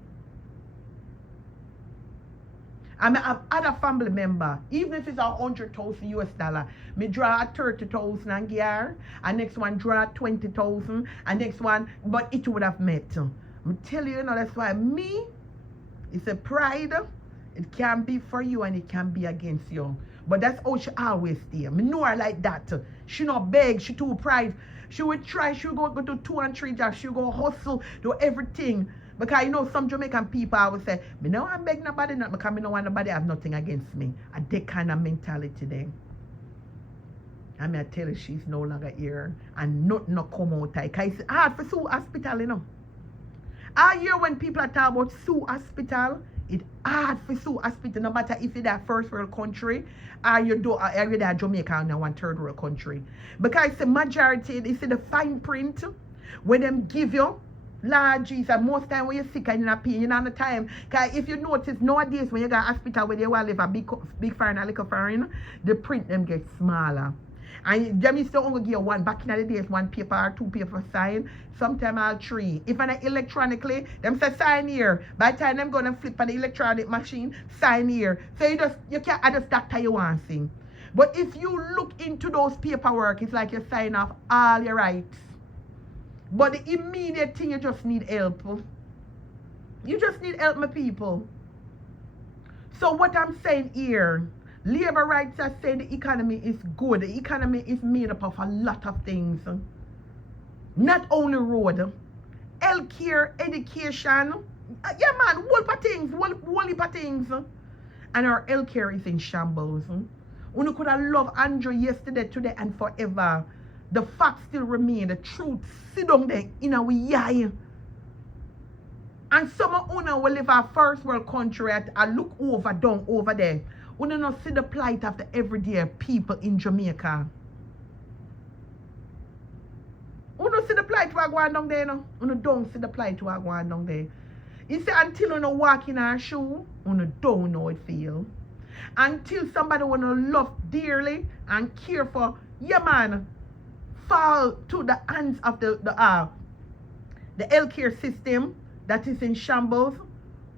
And I have other family member, even if it's $100,000 US, me draw 30,000 and gear, and next one draw 20,000, and next one, but it would have met. I tell you, that's why me, it's a pride. It can be for you and it can be against you. But that's how she always stay. Me know her like that. She not beg, she too pride. She would try, she would go to 2 and 3 jobs, she would go hustle, do everything. Because some Jamaican people always say, me no want beg nobody, not because me no want nobody have nothing against me. And that kind of mentality there. And I tell her she's no longer here. And nothing no come out. Because it's hard for Sue Hospital, I hear when people are talking about Sue Hospital, it's hard for Sue Hospital, no matter if it's a first world country or you're there Jamaica and one third world country. Because the majority, they see the fine print, when them give you, Lord Jesus, most time when you're sick and you're not paying, you know the time. Because if you notice nowadays when you go to hospital where they want to live a big foreign or little foreign, the print them get smaller. And them used to only give one back in the days, one paper or two paper sign, sometimes all three. If I electronically, them say sign here. By the time them gonna flip on the electronic machine, sign here. So you can't add a doctor you want to. But if you look into those paperwork, it's like you sign off all your rights. But the immediate thing, you just need help. You just need help, my people. So what I'm saying here, labor rights are saying the economy is good. The economy is made up of a lot of things. Not only road, healthcare, education. Yeah, man, whole heap of things. And our healthcare is in shambles. We could have loved Andrew yesterday, today, and forever. The facts still remain. The truth sit down there in our eye. And some of you will live our first world country and look down over there. We don't see the plight of the everyday people in Jamaica. We don't see the plight we are going down there. No? We don't see the plight we are going down there. You see, until we walk in our shoe, we don't know how it feels. Until somebody we love dearly and care for, yeah man, fall to the hands of the healthcare system that is in shambles,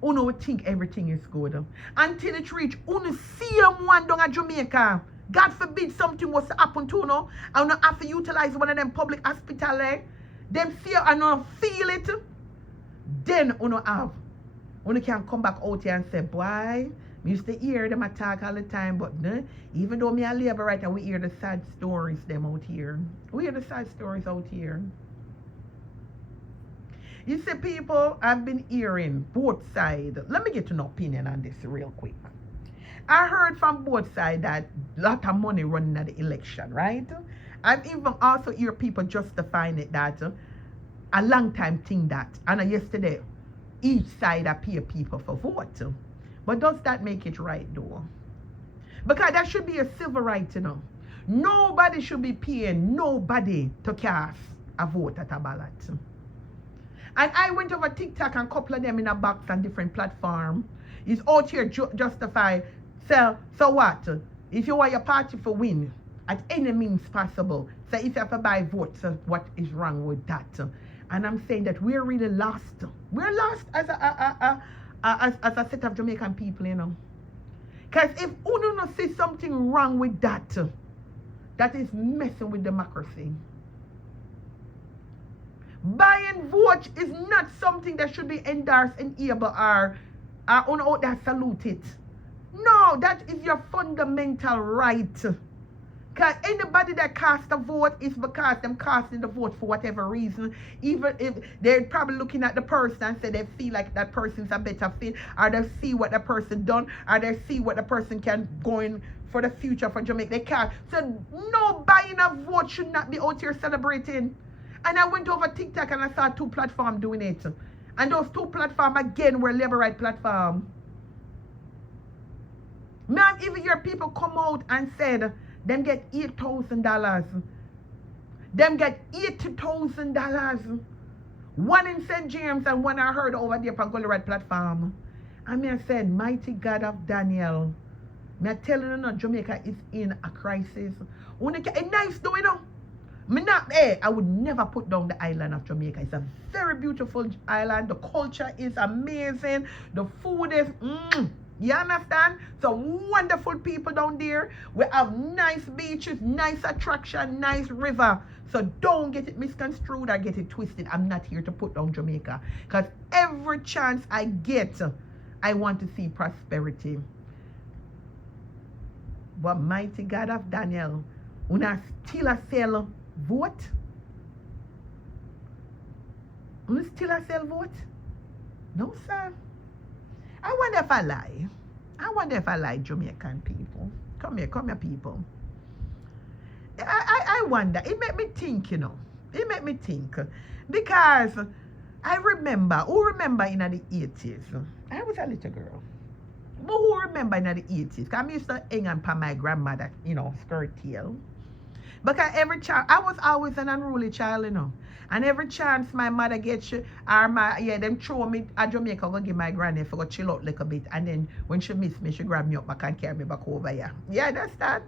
uno would think everything is good. Until it reach, uno see one down at Jamaica. God forbid something was to happen to uno, and uno have to utilize one of them public hospitals. Them see and uno feel it. Then uno can come back out here and say, boy, we used to hear them attack all the time, but even though me a labor right, and we hear the sad stories them out here. We hear the sad stories out here. You see, people, I've been hearing both sides. Let me get an opinion on this real quick. I heard from both sides that a lot of money running at the election, right? I've even also hear people justifying it that a long time thing that. And yesterday, each side appear people for vote. But does that make it right, though? Because that should be a civil right, you know. Nobody should be paying nobody to cast a vote at a ballot. And I went over TikTok and couple of them in a box on different platforms. It's out here justify. So what? If you want your party to win, at any means possible. So if you have to buy votes, what is wrong with that? And I'm saying that we're really lost. We're lost as a set of Jamaican people, you know. Because if you do not see something wrong with that, that is messing with democracy. Buying votes is not something that should be endorsed, enabled, or out there salute it. No, that is your fundamental right. Because anybody that casts a vote is because them casting the vote for whatever reason. Even if they're probably looking at the person and say they feel like that person's a better fit, or they see what the person done, or they see what the person can go in for the future for Jamaica. They can't. So no buying a vote should not be out here celebrating. And I went over TikTok and I saw two platforms doing it. And those two platforms again were labor right platforms. Man, even your people come out and said them get $8,000. Them get $80,000. One in St. James and one I heard over there on Gully Red platform. And I said, mighty God of Daniel. Me telling you, no, Jamaica is in a crisis. It's nice though, you know. I would never put down the island of Jamaica. It's a very beautiful island. The culture is amazing. The food is you understand? Some wonderful people down there. We have nice beaches, nice attraction, nice river. So don't get it misconstrued or get it twisted. I'm not here to put down Jamaica. Because every chance I get, I want to see prosperity. But mighty God of Daniel, una still a sell vote? Una still a sell vote? No, sir. I wonder if I lie. I wonder if I lie, Jamaican people. Come here, people. I wonder. It made me think, you know. It made me think. Because I remember, who remember in the 80s? I was a little girl. But who remember in the 80s? Because I used to hang on my grandmother, you know, skirt tail. Because every child, I was always an unruly child, you know. And every chance my mother gets you, or them throw me at Jamaica, go give my granny for go chill out a little bit. And then when she miss me, she grab me up back and carry me back over here. Yeah, that's that.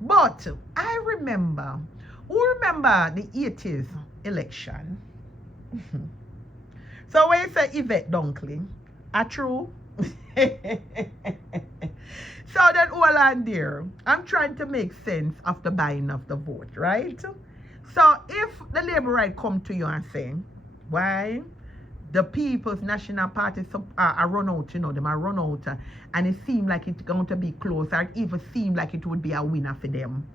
But I remember, who remember the 80s election? So when you say Yvette Dunkley, are true? So then all on there, I'm trying to make sense of the buying of the vote, right? So if the Labour right come to you and say, why the People's National Party are run out, you know, them are run out, and it seems like it's going to be close, or it even seems like it would be a winner for them.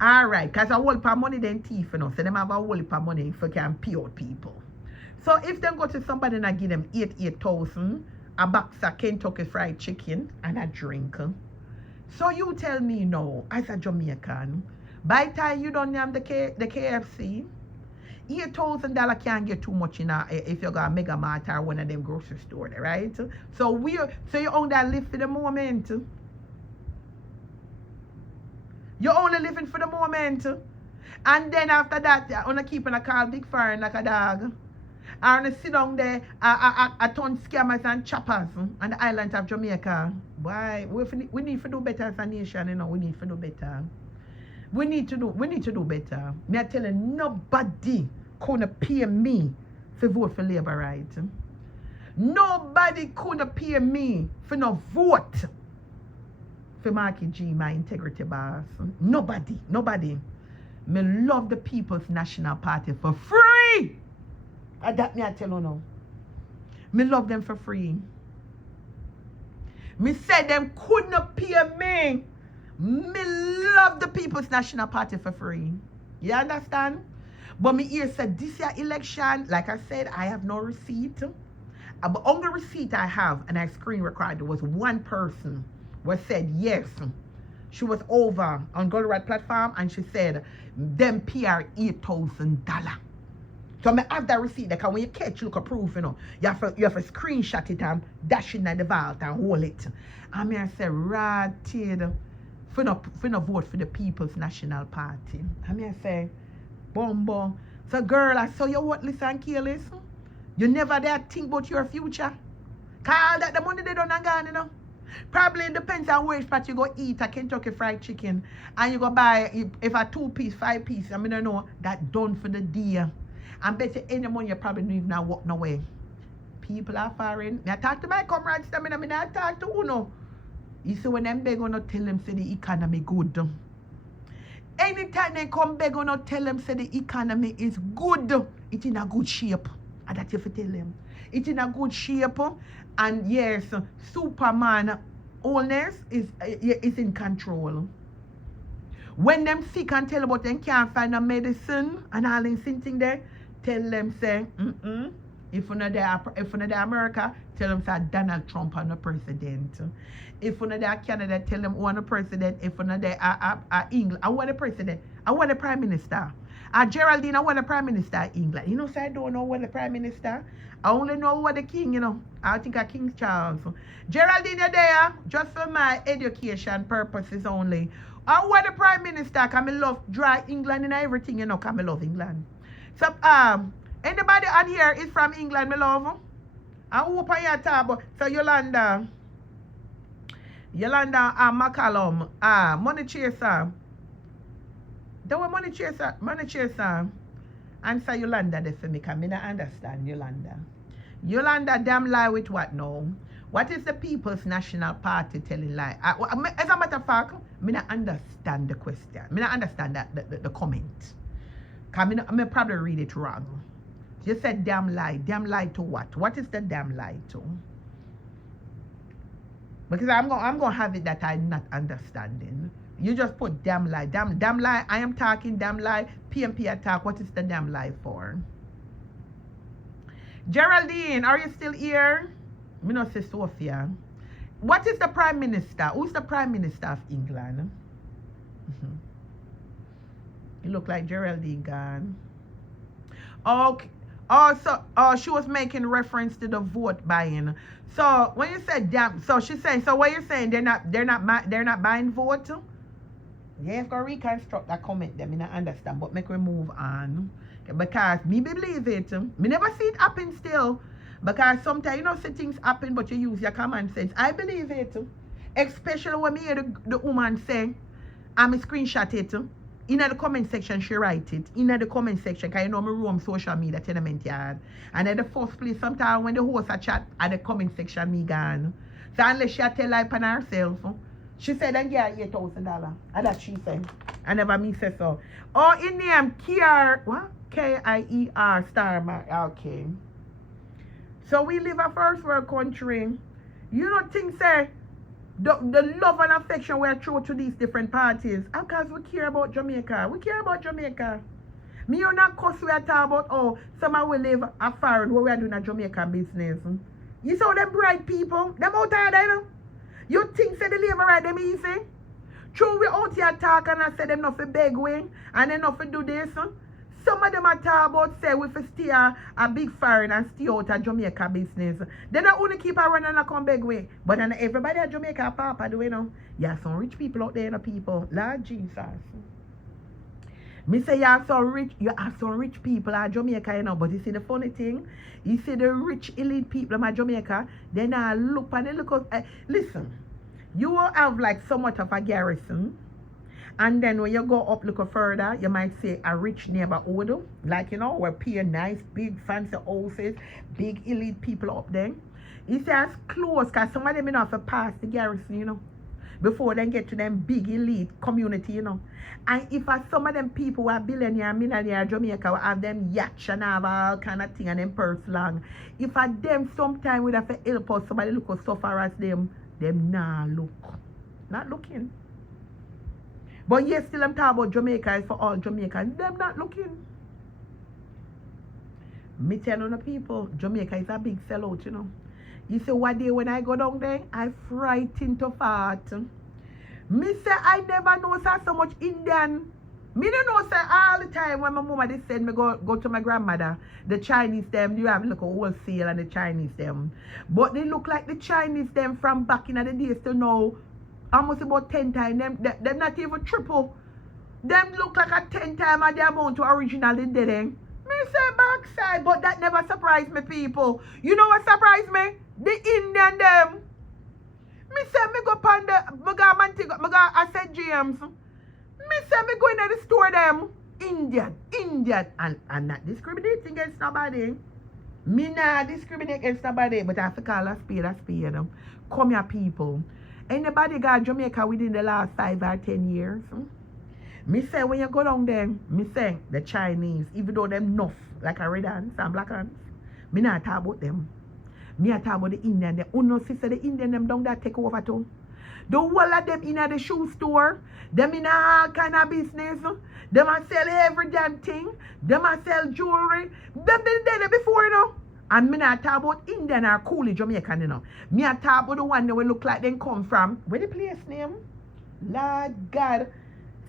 All right, because a whole heap of money then thief, you know, so them have a whole heap of money for can pay out people. So if they go to somebody and give them 8,000, a box of Kentucky Fried Chicken and a drink. So you tell me now, as a Jamaican, by the time you don't have the KFC, $8,000 can't get too much in if you got a Mega Mart or one of them grocery stores, right? So you only live for the moment. You're only living for the moment. And then after that, you're only keeping a call big fire like a dog. And sit down there, a ton scammers and choppers on the island of Jamaica. Why? We need to do better as a nation, you know. We need to do better. We need to do better. Me I tell you, nobody gonna pay me to vote for Labour, right? Nobody gonna pay me for no vote for Marky G, my integrity boss. Nobody. Me love the People's National Party for free. That me I tell you now. Me love them for free. Me said them couldn't pay me. Me love the People's National Party for free. You understand? But me here said this year election, like I said, I have no receipt. But only receipt I have, and I screen recorded, was one person who said yes. She was over on Gold Red platform and she said them PR $8,000. So I have that receipt because when you catch, look a proof, you know. You have to screenshot it and dash it in the vault and hold it. And I say, ratted, for no vote for the People's National Party. And I say, Bumbo. So girl, I saw you worthless and careless. You never dare think about your future. Cause that the money they don't have gone, you know. Probably it depends on which part you go eat a Kentucky Fried Chicken. And you go buy, if a 2-piece, 5-piece, I mean, I know, that done for the day. And bet you any money you probably don't even know walk no way. People are foreign. I talk to my comrades, I talk to Uno. You see when them beg on tell them say the economy good. Anytime they come beg on tell them say the economy is good, it's in a good shape. And that you have to tell them. It's in a good shape. And yes, Superman illness is in control. When them sick and tell about them can't find a medicine and all in thing there, tell them say, if you're not there America, tell them say Donald Trump is the president. If you're not there Canada, tell them who is the president. If you're not there England, I want the president. I want the prime minister. Geraldine, I want the prime minister of England. You know, so I don't know what the prime minister. I only know what the king, you know. I think of King Charles. Geraldine, you're there just for my education purposes only. I want the prime minister, because I love dry England and everything, you know, because I love England. So, anybody on here is from England, my love? I hope I hear talk. So, Yolanda, McCallum, Money Chaser. There were Money Chaser. Answer Yolanda there for me, because I don't understand Yolanda. Yolanda, damn lie with what now? What is the People's National Party telling lie? As a matter of fact, I don't understand the question. I don't understand the comment. Because I probably read it wrong. You said damn lie. Damn lie to what? What is the damn lie to? Because I'm going to have it that I'm not understanding. You just put damn lie. Damn lie. I am talking damn lie. PNP attack. What is the damn lie for? Geraldine, are you still here? Me not say Sophia. What is the Prime Minister? Who's the Prime Minister of England? You look like Geraldine gone. Okay. Oh, she was making reference to the vote buying. So when you said damn, so she's saying, so what you're saying, they're not buying vote? You have to reconstruct that comment them, I understand, but make we move on. Because me believe it. Me never see it happen still. Because sometimes you know see things happen but you use your common sense. I believe it. Especially when me hear the woman say, I'm a screenshot it. In the comment section, she write it. In the comment section, because you know me roam social media tenement yard. And at the first place, sometimes when the host a chat at the comment section, me gone. So unless she tell lie on herself, she said then get $8,000. And that she said. I never me say so. Oh, in name Kier, what? Kier star. Okay. So we live a first world country. You don't think say the love and affection we're through to these different parties. Because we care about Jamaica. We care about Jamaica. Me you not cause we are talking about oh someone will live a foreign where we are doing a Jamaican business. You saw them bright people, them out there, you know. You think say the labor right them easy? True we out here talk and I say them not for beg wing and they not for do this. Some of them are talk about say we for stay a big foreign and stay out of Jamaica business. They don't only keep a running and come beg way. But then everybody at Jamaica papa do you know. You have some rich people out there, you know, people. Lord Jesus. Me say you have some rich people at Jamaica, you know, but you see the funny thing, you see the rich elite people at Jamaica, then I look and they look at, listen, you will have like somewhat of a garrison, and then when you go up look further, you might see a rich neighborhood, like you know, where pay nice, big fancy houses, big elite people up there. You see as close, because some of them you know have to pass the garrison, you know, before they get to them big elite community, you know. And if some of them people who are billionaire, millionaire, Jamaica will have them yachts and have all kind of thing and them purse long. If them sometime would have to help us, somebody look as suffer as them nah look. Not looking. But yes, still I'm talking about Jamaica is for all Jamaicans. Them not looking. Me tell you the people, Jamaica is a big sellout, you know. You see one day when I go down there, I frightened to fart. Me say I never know so much Indian. Me don't know say all the time when my mama they send me go to my grandmother. The Chinese them, you have look a wholesale and the Chinese them. But they look like the Chinese them from back in the days to now. Almost about 10 times. Them not even triple. Them look like a 10 times of the amount to originally did it. Me say backside, but that never surprised me, people. You know what surprised me? The Indian them. Me say me go upon the me go I said James. Me say me go in the store them. Indian. And not discriminating against nobody. Me not discriminate against nobody, but I have to call a spade. Come here, people. Anybody got Jamaica within the last 5 or 10 years? Me say when you go down there, me say the Chinese, even though them enough, like a red hands and black hands, me not talk about them. Me a talk about the Indian. The uno sister, the Indian them down there take over too. The whole of them in the shoe store, them in all kind of business, them a sell every damn thing, them a sell jewelry, them been there before, you know. And me not talk about Indian or coolie Jamaican, you know. Me a talk about the one that will look like they come from, where the place name? Lord God.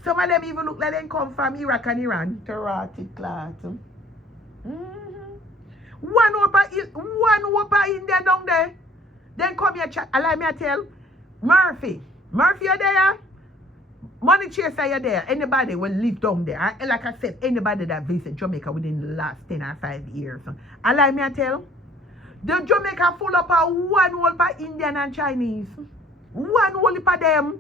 Some of them even look like they come from Iraq and Iran. Terati cloth. One whopper India down there. Then come here chat. Allow me to tell. Murphy, you there? Money chaser, you there? Anybody will live down there. Like I said, anybody that visit Jamaica within the last 10 or 5 years. Allow me to tell. The Jamaica full up of one whole for Indian and Chinese. One whole for them.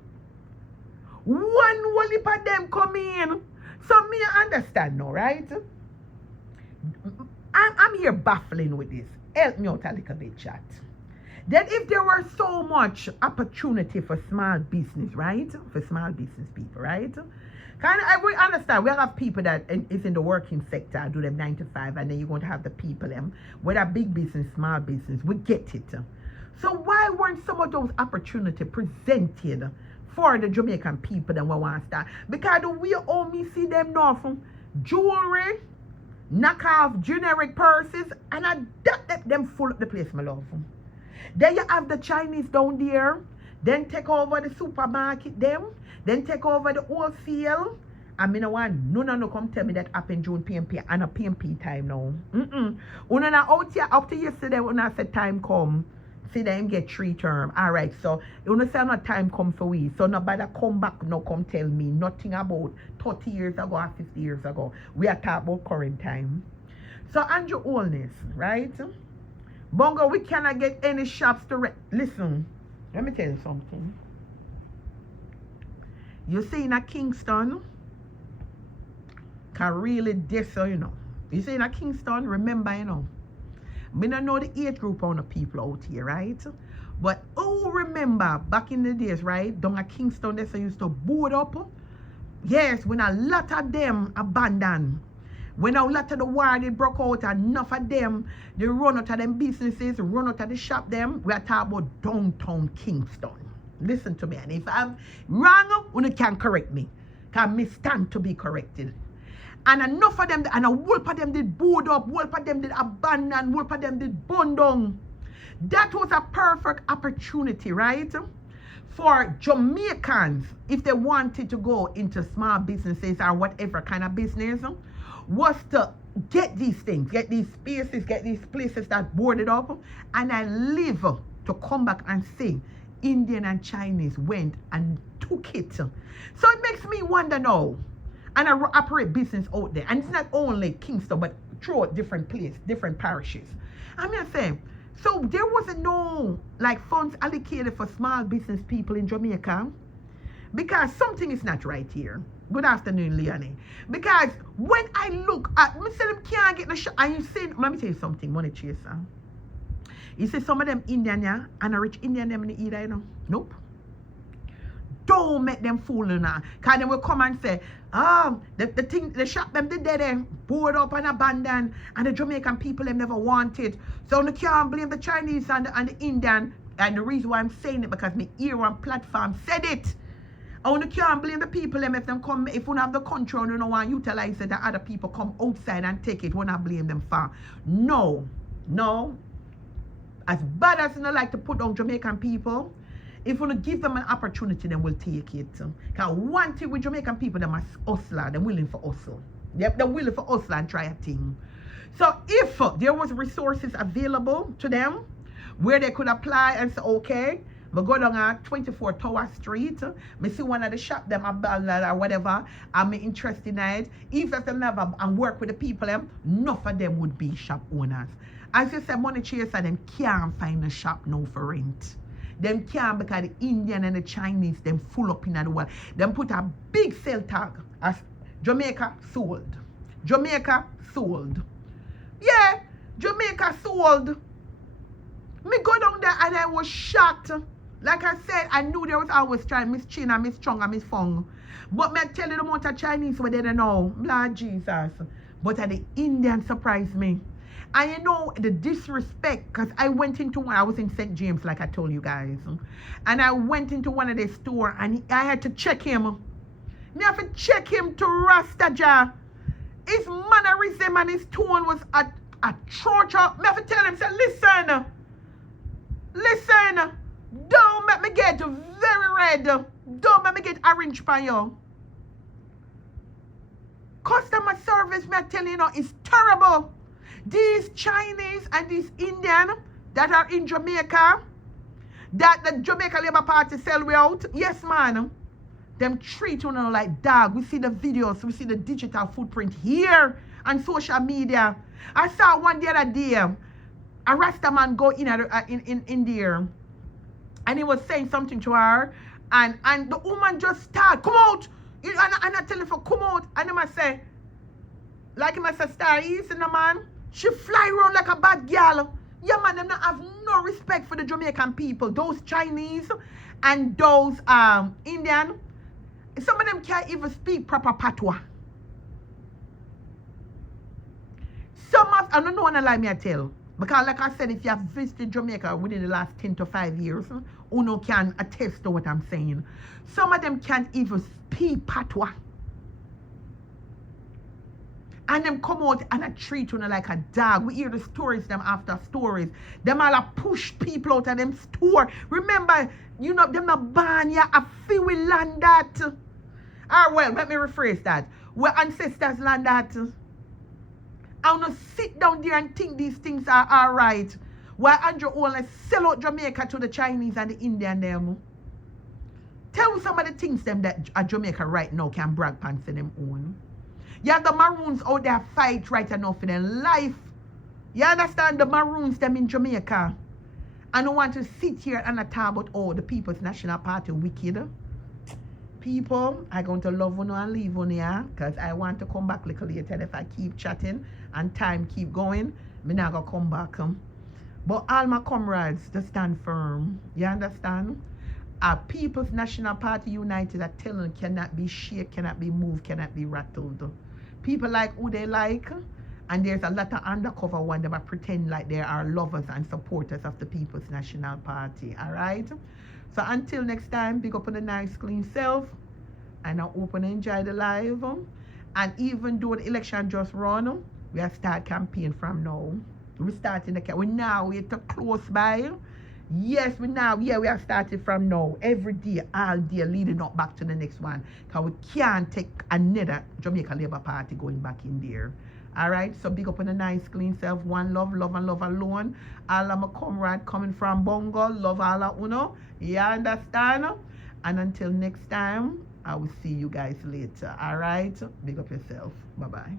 One whole for them come in. So me understand now, right? I'm here baffling with this. Help me out a little bit, chat. Then if there were so much opportunity for small business, right? For small business people, right? We understand. We have people that is in the working sector, do them 9 to 5, and then you're going to have the people them whether big business, small business. We get it. So why weren't some of those opportunities presented for the Jamaican people that we want to start? Because we only see them now from jewelry, knockoff generic purses, and I them full up the place, my love. Then you have the Chinese down there, then take over the supermarket them, then take over the wholesale. I mean, no come tell me that happened June PNP and a PNP time now. When I out here up to yesterday when I said time come See them get 3 term. Alright, so you understand what time come for we. So nobody come back, no come tell me nothing about 30 years ago or 50 years ago. We are talking about current time. So Andrew Holness, right? Bongo, we cannot get any shops to listen. Let me tell you something. You see in a Kingston, can really diss, you know. You see in a Kingston, remember, you know. Me don't know the age group on the people out here, right? But oh, remember back in the days, right? Down at Kingston, they used to board up. Yes, when a lot of them abandoned. When a lot of the war they broke out, enough of them, they run out of them businesses, run out of the shop them. We are talking about downtown Kingston. Listen to me, and if I'm wrong, you can correct me. Because me stand to be corrected. And enough of them, and a whole of them did board up, whole of them did abandon, whole of them did burn down. That was a perfect opportunity, right? For Jamaicans, if they wanted to go into small businesses or whatever kind of business, was to get these things, get these spaces, get these places that boarded up, and I live to come back and say, Indian and Chinese went and took it. So it makes me wonder now. And I operate business out there. And it's not only Kingston, but throughout different places, different parishes. I'm not saying, so there wasn't no like funds allocated for small business people in Jamaica. Because something is not right here. Good afternoon, Leonie. Because when I look at, me say them can't get the shop. And you say, let me tell you something, money chaser. You see some of them Indian, yeah, and a rich Indian them in the either, you know? Nope. Don't make them fool you now. Because they will come and say, the shop them did there, board up and abandoned, and the Jamaican people them never wanted. So you can't blame the Chinese and the Indian. And the reason why I'm saying it, because my ear on platform said it. And you can't blame the people them if them come, if you have the control, you don't want to utilize it, that other people come outside and take it, you not blame them for. No. As bad as you don't like to put down Jamaican people, if you give them an opportunity, then we'll take it. Because one thing with Jamaican people, they're hustler, they're willing for hustle. Yep, they're willing for hustle and try a thing. So if there was resources available to them, where they could apply and say, okay, I go down at 24 Tower Street, I see one of the shop them or whatever, I'm interested in it. If they never and work with the people, enough of them would be shop owners. As you said, money chaser, them can't find a shop now for rent. Them can't, because the Indian and the Chinese, them full up in the world. Them put a big sale tag as Jamaica sold. Jamaica sold. Yeah, Jamaica sold. Me go down there and I was shocked. Like I said, I knew there was always trying Miss China, Miss Chung, and Miss Fong. But me tell you the amount of Chinese where they don't know. Lord Jesus. But the Indian surprised me. And you know, the disrespect, because I went into one, I was in St. James, like I told you guys. And I went into one of their stores, and I had to check him. I have to check him to Rastaja. His mannerism and his tone was a church. I have to tell him, say, listen, don't make me get very red. Don't make me get orange by you. Customer service, me I tell you, is terrible. These Chinese and these Indian that are in Jamaica, that the Jamaica Labour Party sell we out, yes man, them treat you like dog. We see the videos, we see the digital footprint here on social media. I saw one the other day, a Rasta man go in there, and he was saying something to her, and the woman just start, come out, and I tell him for come out, and him I say, like him I say, Star East in the man, she fly around like a bad girl. Yeah man, them not have no respect for the Jamaican people. Those Chinese and those Indian, some of them can't even speak proper patois. Some of, I don't know what lie me I tell. Because like I said, if you have visited Jamaica within the last 10 to 5 years, Uno can attest to what I'm saying. Some of them can't even speak patois. And them come out and I treat you like a dog. We hear the stories them after stories. Them all push people out of them store. Remember, you know, them not ban ya a fee we land that. Well, let me rephrase that. Where ancestors land that. I want to sit down there and think these things are alright. Why Andrew only sell out Jamaica to the Chinese and the Indian them? Tell some of the things them that Jamaica right now can brag pants for them own. You have the Maroons out there fight right now for their life. You understand the Maroons them in Jamaica? I don't want to sit here and talk about the People's National Party wicked. People, I'm going to love you and leave you here because I want to come back a little later. And if I keep chatting and time keep going, I'm not going to come back. But all my comrades, just stand firm. You understand? Our People's National Party United are telling cannot be shaken, cannot be moved, cannot be rattled. People like who they like, and there's a lot of undercover one that pretend like they are lovers and supporters of the People's National Party. Alright? So until next time, big up on the nice clean self. And I hope you enjoy the live. And even though the election just run, we have start campaign from now. We starting the campaign. We're close by. Yes, we have started from now. Every day, all day, leading up back to the next one. Because we can't take another Jamaica Labour Party going back in there. Alright, so big up on the nice clean self. One love, love and love alone. All of my comrade coming from Bongo. Love all of uno. You understand? And until next time, I will see you guys later. Alright, big up yourself. Bye-bye.